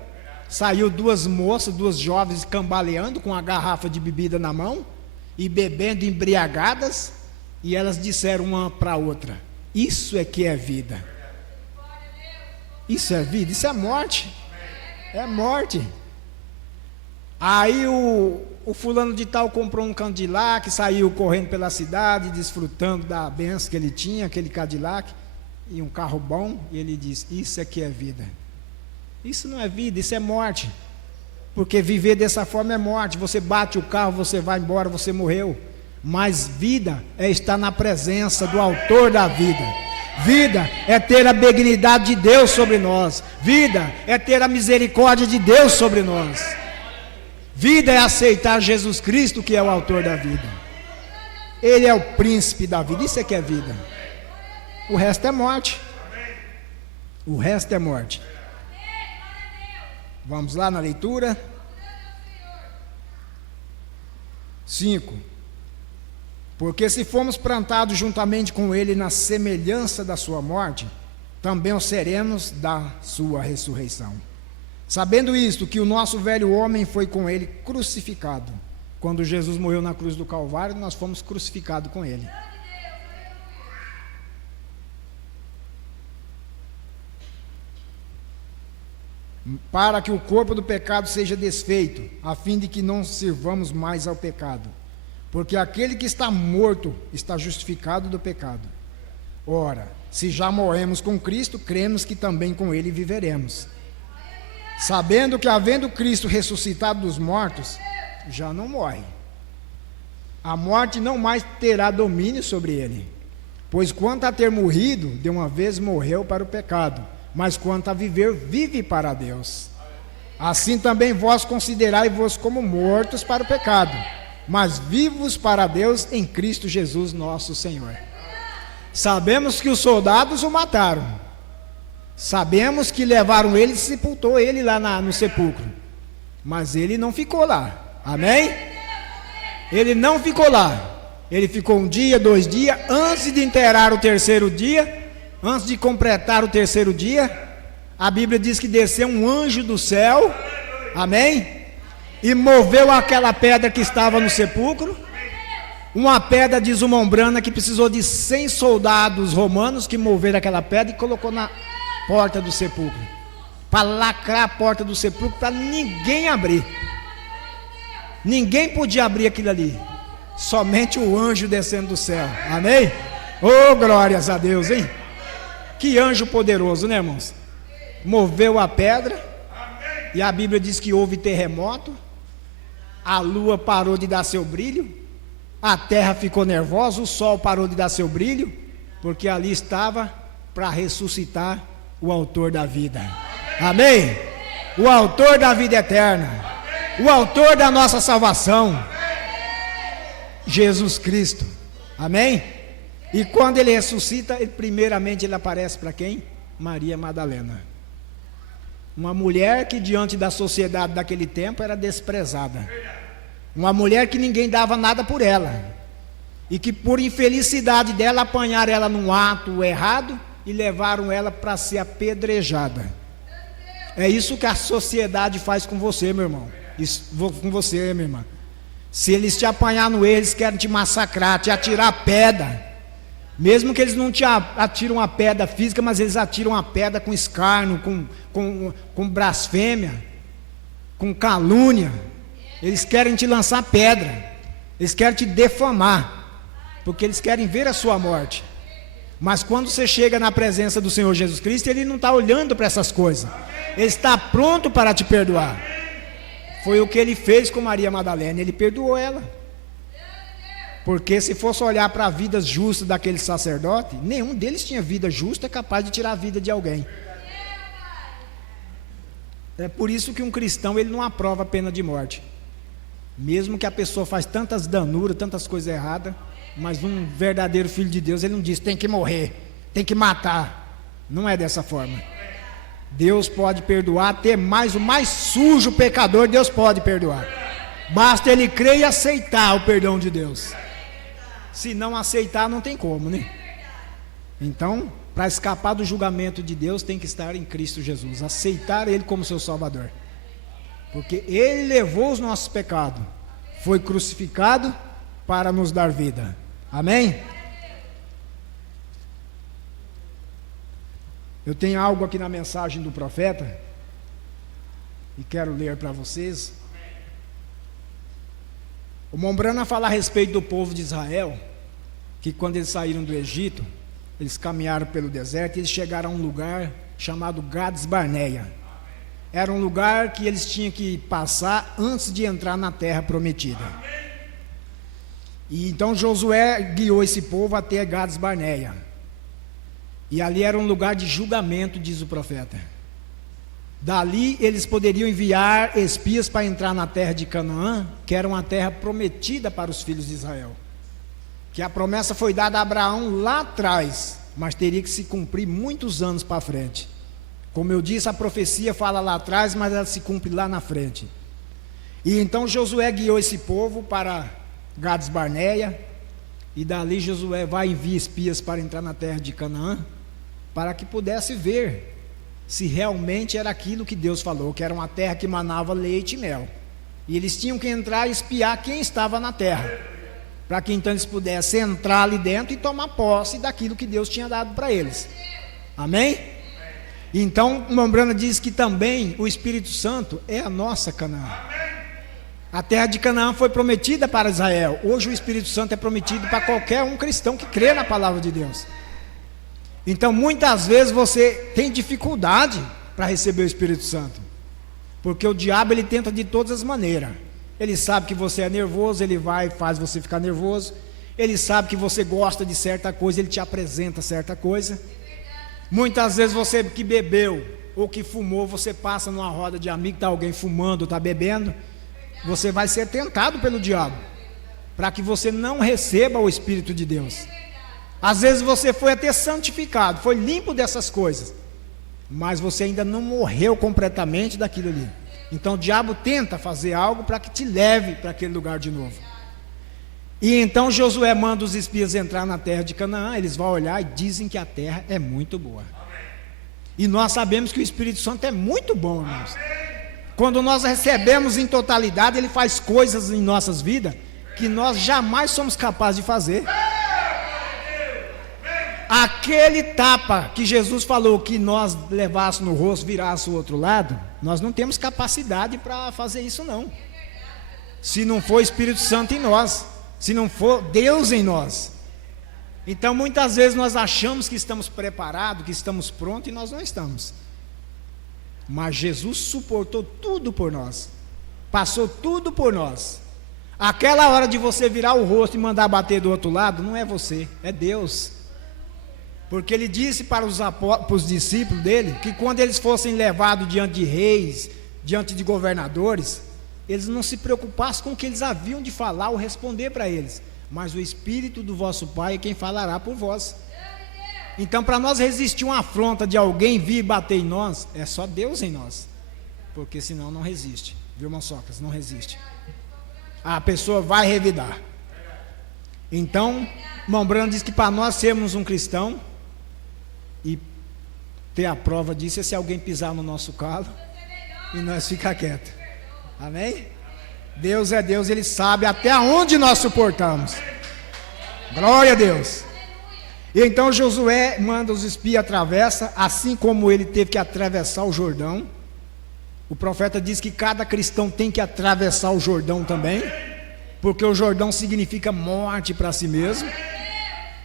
saiu duas moças, duas jovens cambaleando com a garrafa de bebida na mão e bebendo embriagadas, e elas disseram uma para a outra: isso é que é vida. Isso é vida, isso é morte. É morte. Aí o fulano de tal comprou um Cadillac, saiu correndo pela cidade, desfrutando da benção que ele tinha, aquele Cadillac, e um carro bom, e ele diz: isso é que é vida. Isso não é vida, isso é morte. Porque viver dessa forma é morte. Você bate o carro, você vai embora, você morreu. Mas vida é estar na presença do autor da vida. Vida é ter a benignidade de Deus sobre nós. Vida é ter a misericórdia de Deus sobre nós. Vida é aceitar Jesus Cristo, que é o autor da vida. Ele é o príncipe da vida. Isso é que é vida. O resto é morte. O resto é morte. Vamos lá na leitura. 5. Porque se fomos plantados juntamente com ele na semelhança da sua morte, também o seremos da sua ressurreição. Sabendo isto, que o nosso velho homem foi com ele crucificado. Quando Jesus morreu na cruz do Calvário, nós fomos crucificados com ele. Para que o corpo do pecado seja desfeito, a fim de que não sirvamos mais ao pecado. Porque aquele que está morto está justificado do pecado. Ora, se já morremos com Cristo, cremos que também com ele viveremos. Sabendo que, havendo Cristo ressuscitado dos mortos, já não morre. A morte não mais terá domínio sobre ele. Pois quanto a ter morrido, de uma vez morreu para o pecado, mas quanto a viver, vive para Deus. Assim também vós considerai-vos como mortos para o pecado, mas vivos para Deus em Cristo Jesus nosso Senhor. Sabemos que os soldados o mataram. Sabemos que levaram ele e sepultou ele lá no sepulcro. Mas ele não ficou lá. Amém? Ele não ficou lá. Ele ficou 1 dia, 2 dias, antes de enterrar o terceiro dia, antes de completar o terceiro dia, a Bíblia diz que desceu um anjo do céu. Amém? E moveu aquela pedra que estava no sepulcro. Uma pedra, diz o Mombrana, que precisou de 100 soldados romanos que moveram aquela pedra e colocou na porta do sepulcro, para lacrar a porta do sepulcro, para ninguém abrir. Ninguém podia abrir aquilo ali, somente o anjo descendo do céu. Amém? Oh, glórias a Deus, hein? Que anjo poderoso, né, irmãos? Moveu a pedra, e a Bíblia diz que houve terremoto, a lua parou de dar seu brilho, a terra ficou nervosa, o sol parou de dar seu brilho, porque ali estava para ressuscitar o autor da vida. Amém? O autor da vida eterna, o autor da nossa salvação, Jesus Cristo. Amém? E quando ele ressuscita, primeiramente ele aparece para quem? Maria Madalena. Uma mulher que diante da sociedade daquele tempo era desprezada. Uma mulher que ninguém dava nada por ela. E que por infelicidade dela apanharam ela num ato errado e levaram ela para ser apedrejada. É isso que a sociedade faz com você, meu irmão. Isso, com você, minha irmã. Se eles te apanhar no erro, eles querem te massacrar, te atirar a pedra. Mesmo que eles não te atiram a pedra física, mas eles atiram a pedra com escárnio, com blasfêmia, com calúnia. Eles querem te lançar pedra, eles querem te defamar, porque eles querem ver a sua morte. Mas quando você chega na presença do Senhor Jesus Cristo, Ele não está olhando para essas coisas, Ele está pronto para te perdoar. Foi o que Ele fez com Maria Madalena, Ele perdoou ela. Porque se fosse olhar para a vida justa daquele sacerdote, nenhum deles tinha vida justa capaz de tirar a vida de alguém. É por isso que um cristão, ele não aprova a pena de morte. Mesmo que a pessoa faz tantas danuras, tantas coisas erradas, Mas um verdadeiro filho de Deus, ele não diz tem que morrer, tem que matar. Não é dessa forma. Deus pode perdoar até mais o mais sujo pecador, Deus pode perdoar. Basta ele crer e aceitar o perdão de Deus. Se não aceitar, não tem como, né? Então, para escapar do julgamento de Deus, tem que estar em Cristo Jesus, aceitar Ele como seu Salvador, porque Ele levou os nossos pecados, foi crucificado para nos dar vida. Amém? Eu tenho algo aqui na mensagem do profeta e quero ler para vocês. O Mombrana fala a respeito do povo de Israel, que quando eles saíram do Egito, eles caminharam pelo deserto e eles chegaram a um lugar chamado Gades Barneia. Era um lugar que eles tinham que passar antes de entrar na terra prometida. E então Josué guiou esse povo até Gades Barneia. E ali era um lugar de julgamento, diz o profeta. Dali eles poderiam enviar espias para entrar na terra de Canaã, que era uma terra prometida para os filhos de Israel. Que a promessa foi dada a Abraão lá atrás, mas teria que se cumprir muitos anos para frente. Como eu disse, a profecia fala lá atrás, mas ela se cumpre lá na frente. E então Josué guiou esse povo para Gades Barneia, e dali Josué vai enviar espias para entrar na terra de Canaã, para que pudesse ver se realmente era aquilo que Deus falou, que era uma terra que manava leite e mel. E eles tinham que entrar e espiar quem estava na terra, para que então eles pudessem entrar ali dentro e tomar posse daquilo que Deus tinha dado para eles. Amém? Então, Mombrana diz que também o Espírito Santo é a nossa Canaã. A terra de Canaã foi prometida para Israel. Hoje o Espírito Santo é prometido para qualquer um cristão que crê na palavra de Deus. Então, muitas vezes você tem dificuldade para receber o Espírito Santo, porque o diabo ele tenta de todas as maneiras. Ele sabe que você é nervoso, ele vai e faz você ficar nervoso. Ele sabe que você gosta de certa coisa, ele te apresenta certa coisa. Muitas vezes você que bebeu ou que fumou, você passa numa roda de amigos, está alguém fumando, está bebendo, você vai ser tentado pelo diabo, para que você não receba o Espírito de Deus. Às vezes você foi até santificado, foi limpo dessas coisas, mas você ainda não morreu completamente daquilo ali. Então o diabo tenta fazer algo para que te leve para aquele lugar de novo. E então Josué manda os espias entrar na terra de Canaã. Eles vão olhar e dizem que a terra é muito boa. E nós sabemos que o Espírito Santo é muito bom, irmãos. Quando nós recebemos em totalidade, ele faz coisas em nossas vidas que nós jamais somos capazes de fazer. Aquele tapa que Jesus falou que nós levássemos no rosto, virasse o outro lado, nós não temos capacidade para fazer isso não. Se não for Espírito Santo em nós, se não for Deus em nós. Então muitas vezes nós achamos que estamos preparados, que estamos prontos, e nós não estamos. Mas Jesus suportou tudo por nós, passou tudo por nós. Aquela hora de você virar o rosto e mandar bater do outro lado, não é você, é Deus. Porque ele disse para os discípulos dele, que quando eles fossem levados diante de reis, diante de governadores, eles não se preocupassem com o que eles haviam de falar ou responder para eles, mas o Espírito do vosso Pai é quem falará por vós. Então, para nós resistir uma afronta de alguém vir bater em nós, é só Deus em nós, porque senão não resiste, viu, irmão Sócrates? Não resiste, a pessoa vai revidar. Então, irmão Brando diz que para nós sermos um cristão e ter a prova disso é se alguém pisar no nosso calo e nós ficar quieto. Amém? Deus é Deus, Ele sabe até onde nós suportamos. Glória a Deus. E então Josué manda os espias atravessar, assim como ele teve que atravessar o Jordão. O profeta diz que cada cristão tem que atravessar o Jordão também, porque o Jordão significa morte para si mesmo.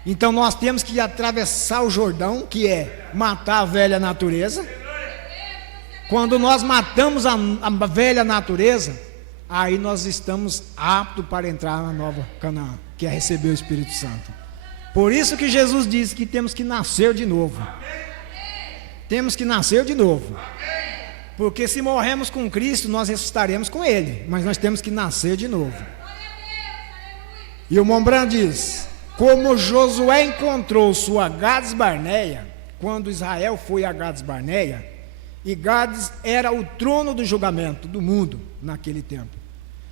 Então nós temos que atravessar o Jordão, que é matar a velha natureza. Quando nós matamos a velha natureza, aí nós estamos aptos para entrar na nova Canaã, que é receber o Espírito Santo. Por isso que Jesus disse que temos que nascer de novo. Temos que nascer de novo. Porque se morremos com Cristo, nós ressuscitaremos com Ele, mas nós temos que nascer de novo. E o Mombrand diz como Josué encontrou sua Gades Barneia, quando Israel foi a Gades Barneia, e Gades era o trono do julgamento do mundo naquele tempo.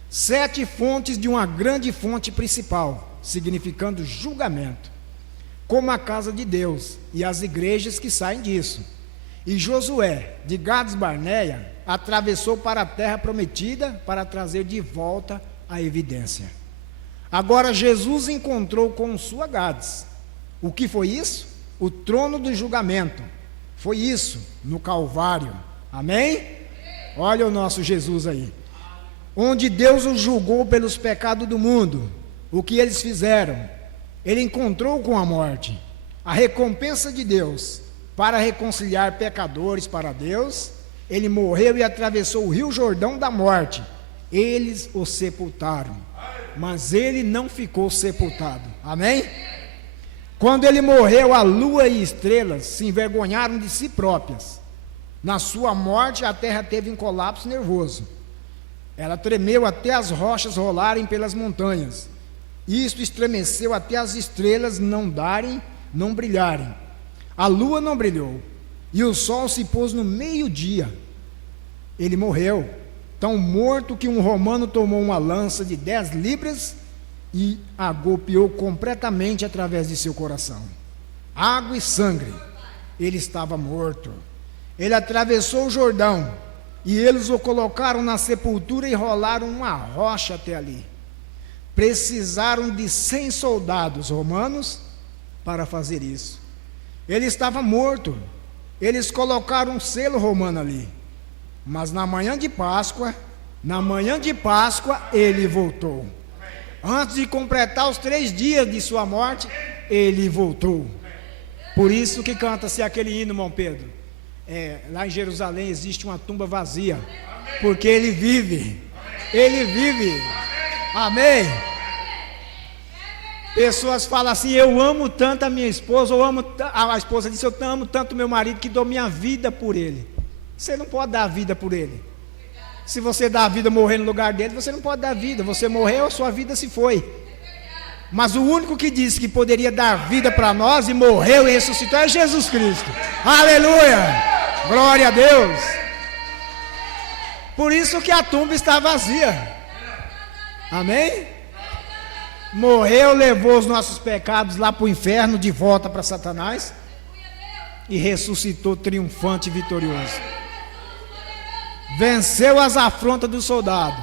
7 fontes de uma grande fonte principal, significando julgamento, como a casa de Deus e as igrejas que saem disso. E Josué, de Gades Barneia, atravessou para a terra prometida para trazer de volta a evidência. Agora Jesus encontrou com sua Gades. O que foi isso? O trono do julgamento. Foi isso no Calvário. Amém? Olha o nosso Jesus aí. Onde Deus o julgou pelos pecados do mundo. O que eles fizeram? Ele encontrou com a morte. A recompensa de Deus para reconciliar pecadores para Deus. Ele morreu e atravessou o rio Jordão da morte. Eles o sepultaram, mas ele não ficou sepultado. Amém? Quando ele morreu, a lua e estrelas se envergonharam de si próprias. Na sua morte, a terra teve um colapso nervoso. Ela tremeu até as rochas rolarem pelas montanhas. Isto estremeceu até as estrelas não brilharem. A lua não brilhou, e o sol se pôs no meio-dia. Ele morreu, tão morto que um romano tomou uma lança de 10 libras e a golpeou completamente através de seu coração. Água e sangue. Ele estava morto. Ele atravessou o Jordão, e eles o colocaram na sepultura e rolaram uma rocha até ali. Precisaram de 100 soldados romanos para fazer isso. Ele estava morto. Eles colocaram um selo romano ali. Mas na manhã de Páscoa, ele voltou. Antes de completar os 3 dias de sua morte, ele voltou. Por isso que canta-se aquele hino, irmão Pedro. Lá em Jerusalém existe uma tumba vazia, porque ele vive. Ele vive. Amém. Pessoas falam assim: eu amo tanto a minha esposa, a esposa disse: eu amo tanto meu marido que dou minha vida por ele. Você não pode dar a vida por ele. Se você dá a vida morrer no lugar dele, você não pode dar a vida. Você morreu, a sua vida se foi. Mas o único que disse que poderia dar vida para nós e morreu e ressuscitou é Jesus Cristo. Aleluia! Glória a Deus! Por isso que a tumba está vazia. Amém? Morreu, levou os nossos pecados lá para o inferno, de volta para Satanás, e ressuscitou triunfante e vitorioso. Venceu as afrontas do soldado,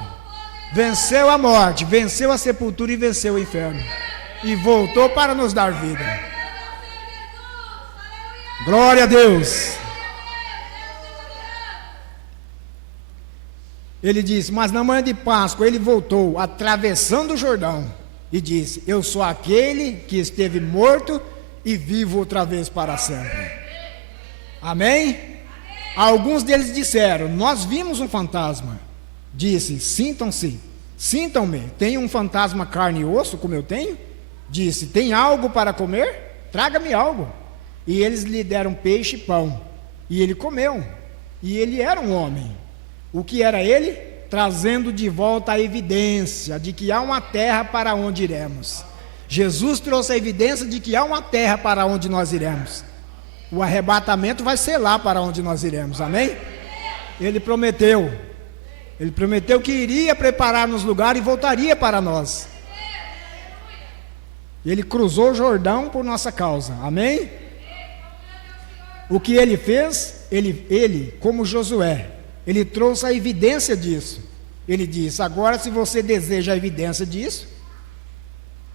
venceu a morte, venceu a sepultura e venceu o inferno, e voltou para nos dar vida. Glória a Deus. Ele disse: mas na manhã de Páscoa ele voltou, atravessando o Jordão, e disse: eu sou aquele que esteve morto e vivo outra vez para sempre. Amém? Alguns deles disseram: nós vimos um fantasma. Disse: sintam-me, tem um fantasma carne e osso como eu tenho? Disse: tem algo para comer? Traga-me algo. E eles lhe deram peixe e pão, e ele comeu. E ele era um homem. O que era ele? Trazendo de volta a evidência de que há uma terra para onde iremos. Jesus trouxe a evidência de que há uma terra para onde nós iremos. O arrebatamento vai ser lá para onde nós iremos, amém? Ele prometeu que iria preparar-nos lugar e voltaria para nós. Ele cruzou o Jordão por nossa causa, amém? O que ele fez? Ele, como Josué, ele trouxe a evidência disso. Ele disse: agora, se você deseja a evidência disso,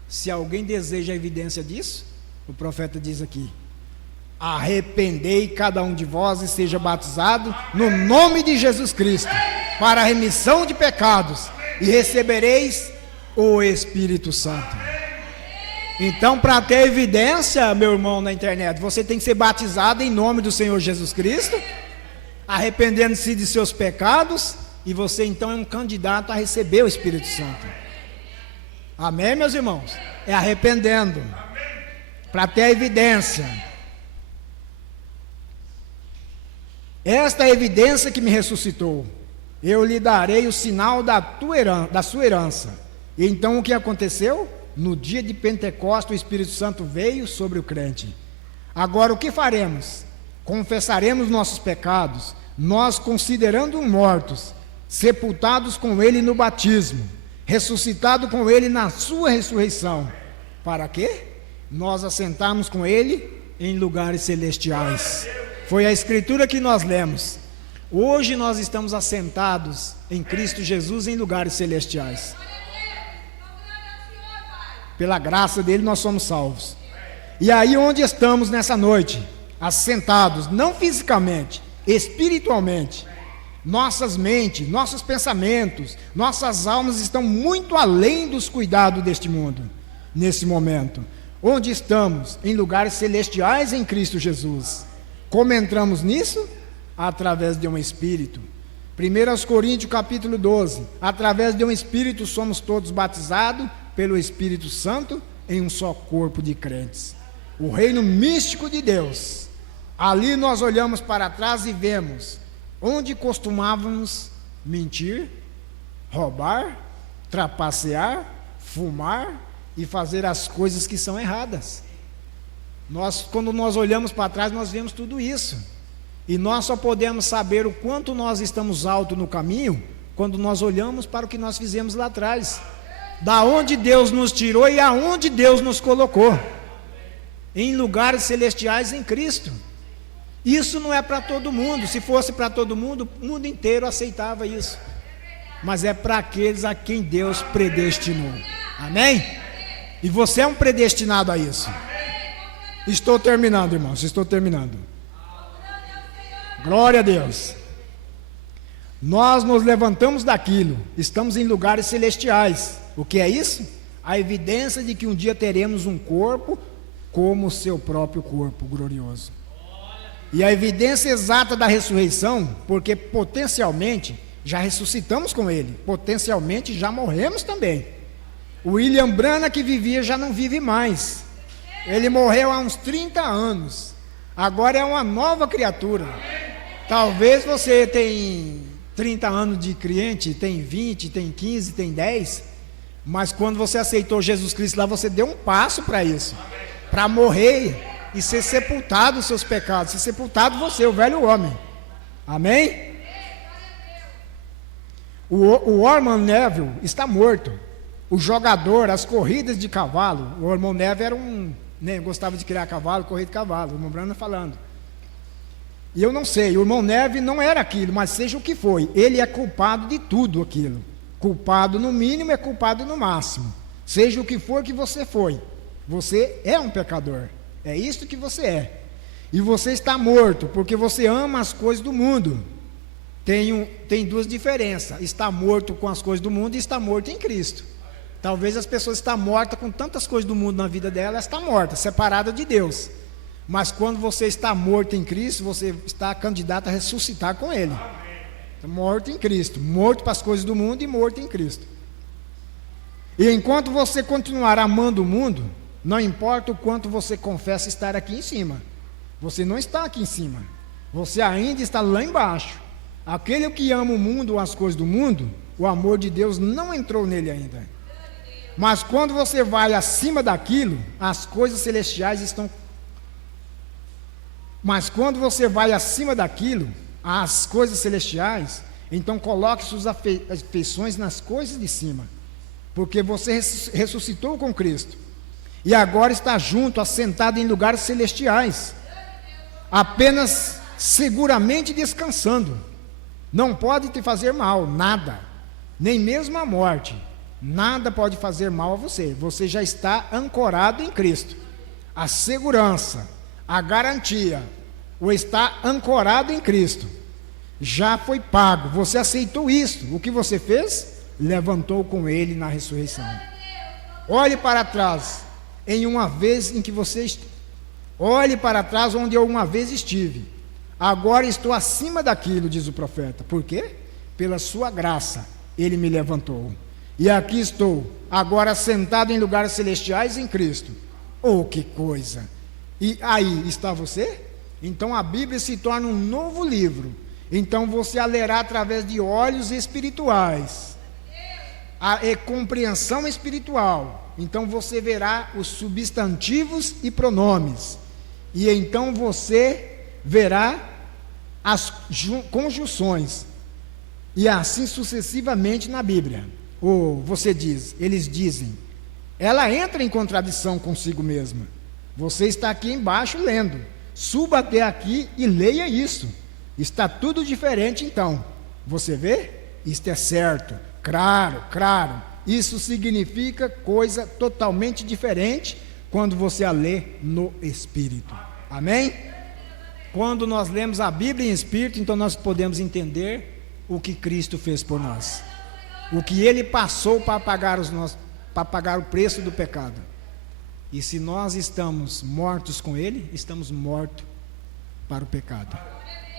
se alguém deseja a evidência disso, o profeta diz aqui: arrependei cada um de vós e seja batizado no nome de Jesus Cristo, para a remissão de pecados, e recebereis o Espírito Santo. Então, para ter evidência, meu irmão na internet, você tem que ser batizado em nome do Senhor Jesus Cristo, arrependendo-se de seus pecados, e você então é um candidato a receber o Espírito Santo. Amém, meus irmãos? É arrependendo, para ter a evidência. Esta é a evidência que me ressuscitou. Eu lhe darei o sinal da sua herança. E então o que aconteceu? no dia de Pentecostes, o Espírito Santo veio sobre o crente. Agora, o que faremos? Confessaremos nossos pecados, nós considerando mortos, sepultados com Ele no batismo, ressuscitado com Ele na sua ressurreição. Para quê? Nós assentarmos com Ele em lugares celestiais. Foi a Escritura que nós lemos. Hoje nós estamos assentados em Cristo Jesus em lugares celestiais. Pela graça dele nós somos salvos. E aí onde estamos nessa noite? Assentados, não fisicamente, espiritualmente. Nossas mentes, nossos pensamentos, nossas almas estão muito além dos cuidados deste mundo, nesse momento. Onde estamos? Em lugares celestiais em Cristo Jesus. Como entramos nisso? Através de um Espírito. 1 Coríntios capítulo 12. Através de um Espírito somos todos batizados pelo Espírito Santo em um só corpo de crentes. O reino místico de Deus. Ali nós olhamos para trás e vemos onde costumávamos mentir, roubar, trapacear, fumar e fazer as coisas que são erradas. Quando nós olhamos para trás, nós vemos tudo isso. E nós só podemos saber o quanto nós estamos alto no caminho quando nós olhamos para o que nós fizemos lá atrás. Da onde Deus nos tirou e aonde Deus nos colocou. Em lugares celestiais em Cristo. Isso não é para todo mundo. Se fosse para todo mundo, o mundo inteiro aceitava isso. Mas é para aqueles a quem Deus predestinou. Amém? E você é um predestinado a isso. Estou terminando, irmãos, estou terminando. Glória a Deus. Nós nos levantamos daquilo, estamos em lugares celestiais. O que é isso? A evidência de que um dia teremos um corpo como o seu próprio corpo glorioso. E a evidência exata da ressurreição, porque potencialmente já ressuscitamos com ele, potencialmente já morremos também. O William Branham que vivia já não vive mais. Ele morreu há uns 30 anos. Agora é uma nova criatura. Talvez você tem 30 anos de crente, tem 20, tem 15, tem 10. Mas quando você aceitou Jesus Cristo lá, você deu um passo para isso. Para morrer e ser sepultado os seus pecados. Ser sepultado você, o velho homem. Amém? O Orman Neville está morto. O jogador, as corridas de cavalo. O Orman Neville gostava de criar cavalo, correr de cavalo. O irmão Branham falando. E eu não sei, o irmão Neville não era aquilo, mas seja o que foi, ele é culpado de tudo aquilo. Culpado no mínimo, é culpado no máximo. Seja o que for que você foi, você é um pecador. É isso que você é. E você está morto, porque você ama as coisas do mundo. Tem duas diferenças: está morto com as coisas do mundo e está morto em Cristo. Talvez as pessoas estão mortas com tantas coisas do mundo na vida dela, está morta, separada de Deus. Mas quando você está morto em Cristo, você está candidato a ressuscitar com Ele. Morto em Cristo, morto para as coisas do mundo e morto em Cristo. E enquanto você continuar amando o mundo, não importa o quanto você confessa estar aqui em cima, você não está aqui em cima, você ainda está lá embaixo. Aquele que ama o mundo ou as coisas do mundo, o amor de Deus não entrou nele ainda. Mas quando você vai acima daquilo, as coisas celestiais estão. Mas quando você vai acima daquilo, as coisas celestiais, então coloque suas afeições nas coisas de cima, porque você ressuscitou com Cristo, e agora está junto, assentado em lugares celestiais, apenas seguramente descansando. Não pode te fazer mal, nada, nem mesmo a morte, nada pode fazer mal a você. Você já está ancorado em Cristo. A segurança, a garantia, o estar ancorado em Cristo, já foi pago. Você aceitou isso. O que você fez? Levantou com Ele na ressurreição. Olhe para trás, olhe para trás onde eu uma vez estive. Agora estou acima daquilo, diz o profeta. Por quê? Pela sua graça, Ele me levantou. E aqui estou, agora sentado em lugares celestiais em Cristo. Oh, que coisa! E aí está você? Então a Bíblia se torna um novo livro. Então você a lerá através de olhos espirituais. é compreensão espiritual. Então você verá os substantivos e pronomes. E então você verá as conjunções. E assim sucessivamente na Bíblia. Ou você diz, eles dizem, ela entra em contradição consigo mesma. Você está aqui embaixo lendo. Suba até aqui e leia isso. Está tudo diferente então. Você vê? Isto é certo. Claro. Isso significa coisa totalmente diferente quando você a lê no Espírito. Amém? Quando nós lemos a Bíblia em Espírito, então nós podemos entender o que Cristo fez por nós. O que Ele passou para pagar o preço do pecado. E se nós estamos mortos com Ele, estamos mortos para o pecado.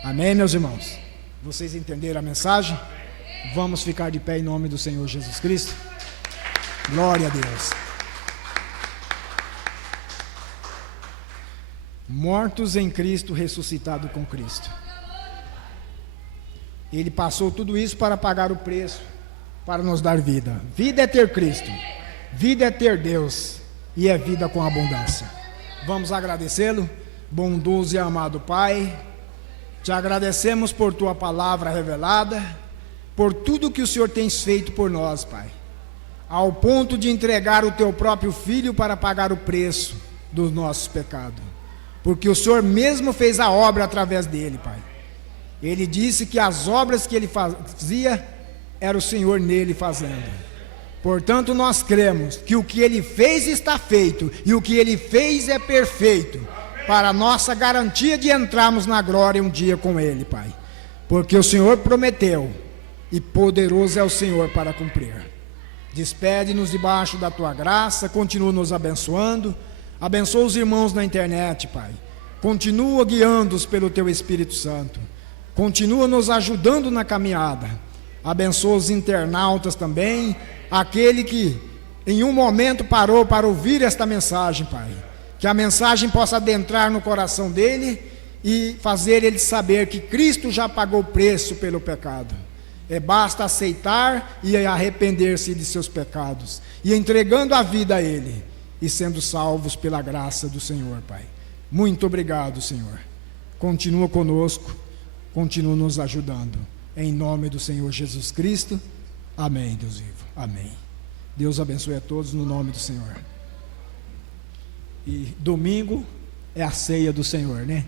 Amém, meus irmãos? Vocês entenderam a mensagem? Vamos ficar de pé em nome do Senhor Jesus Cristo. Glória a Deus. Mortos em Cristo, ressuscitado com Cristo. Ele passou tudo isso para pagar o preço, para nos dar vida. Vida é ter Cristo, vida é ter Deus, e é vida com abundância. Vamos agradecê-lo, bondoso e amado Pai. Te agradecemos por tua palavra revelada, por tudo que o Senhor tem feito por nós, Pai, ao ponto de entregar o teu próprio Filho para pagar o preço dos nossos pecados, porque o Senhor mesmo fez a obra através dele, Pai. Ele disse que as obras que ele fazia, era o Senhor nele fazendo. Portanto, nós cremos que o que ele fez está feito, e o que ele fez é perfeito, para a nossa garantia de entrarmos na glória um dia com ele, Pai. Porque o Senhor prometeu, e poderoso é o Senhor para cumprir. Despede-nos debaixo da tua graça, continua nos abençoando, abençoa os irmãos na internet, Pai. Continua guiando-os pelo teu Espírito Santo, continua nos ajudando na caminhada. Abençoa os internautas também, aquele que em um momento parou para ouvir esta mensagem, Pai. Que a mensagem possa adentrar no coração dele e fazer ele saber que Cristo já pagou o preço pelo pecado. Basta aceitar e arrepender-se de seus pecados, e entregando a vida a ele, e sendo salvos pela graça do Senhor, Pai. Muito obrigado, Senhor. Continua conosco, continua nos ajudando. Em nome do Senhor Jesus Cristo. Amém, Deus vivo. Amém. Deus abençoe a todos no nome do Senhor. E domingo é a ceia do Senhor, né?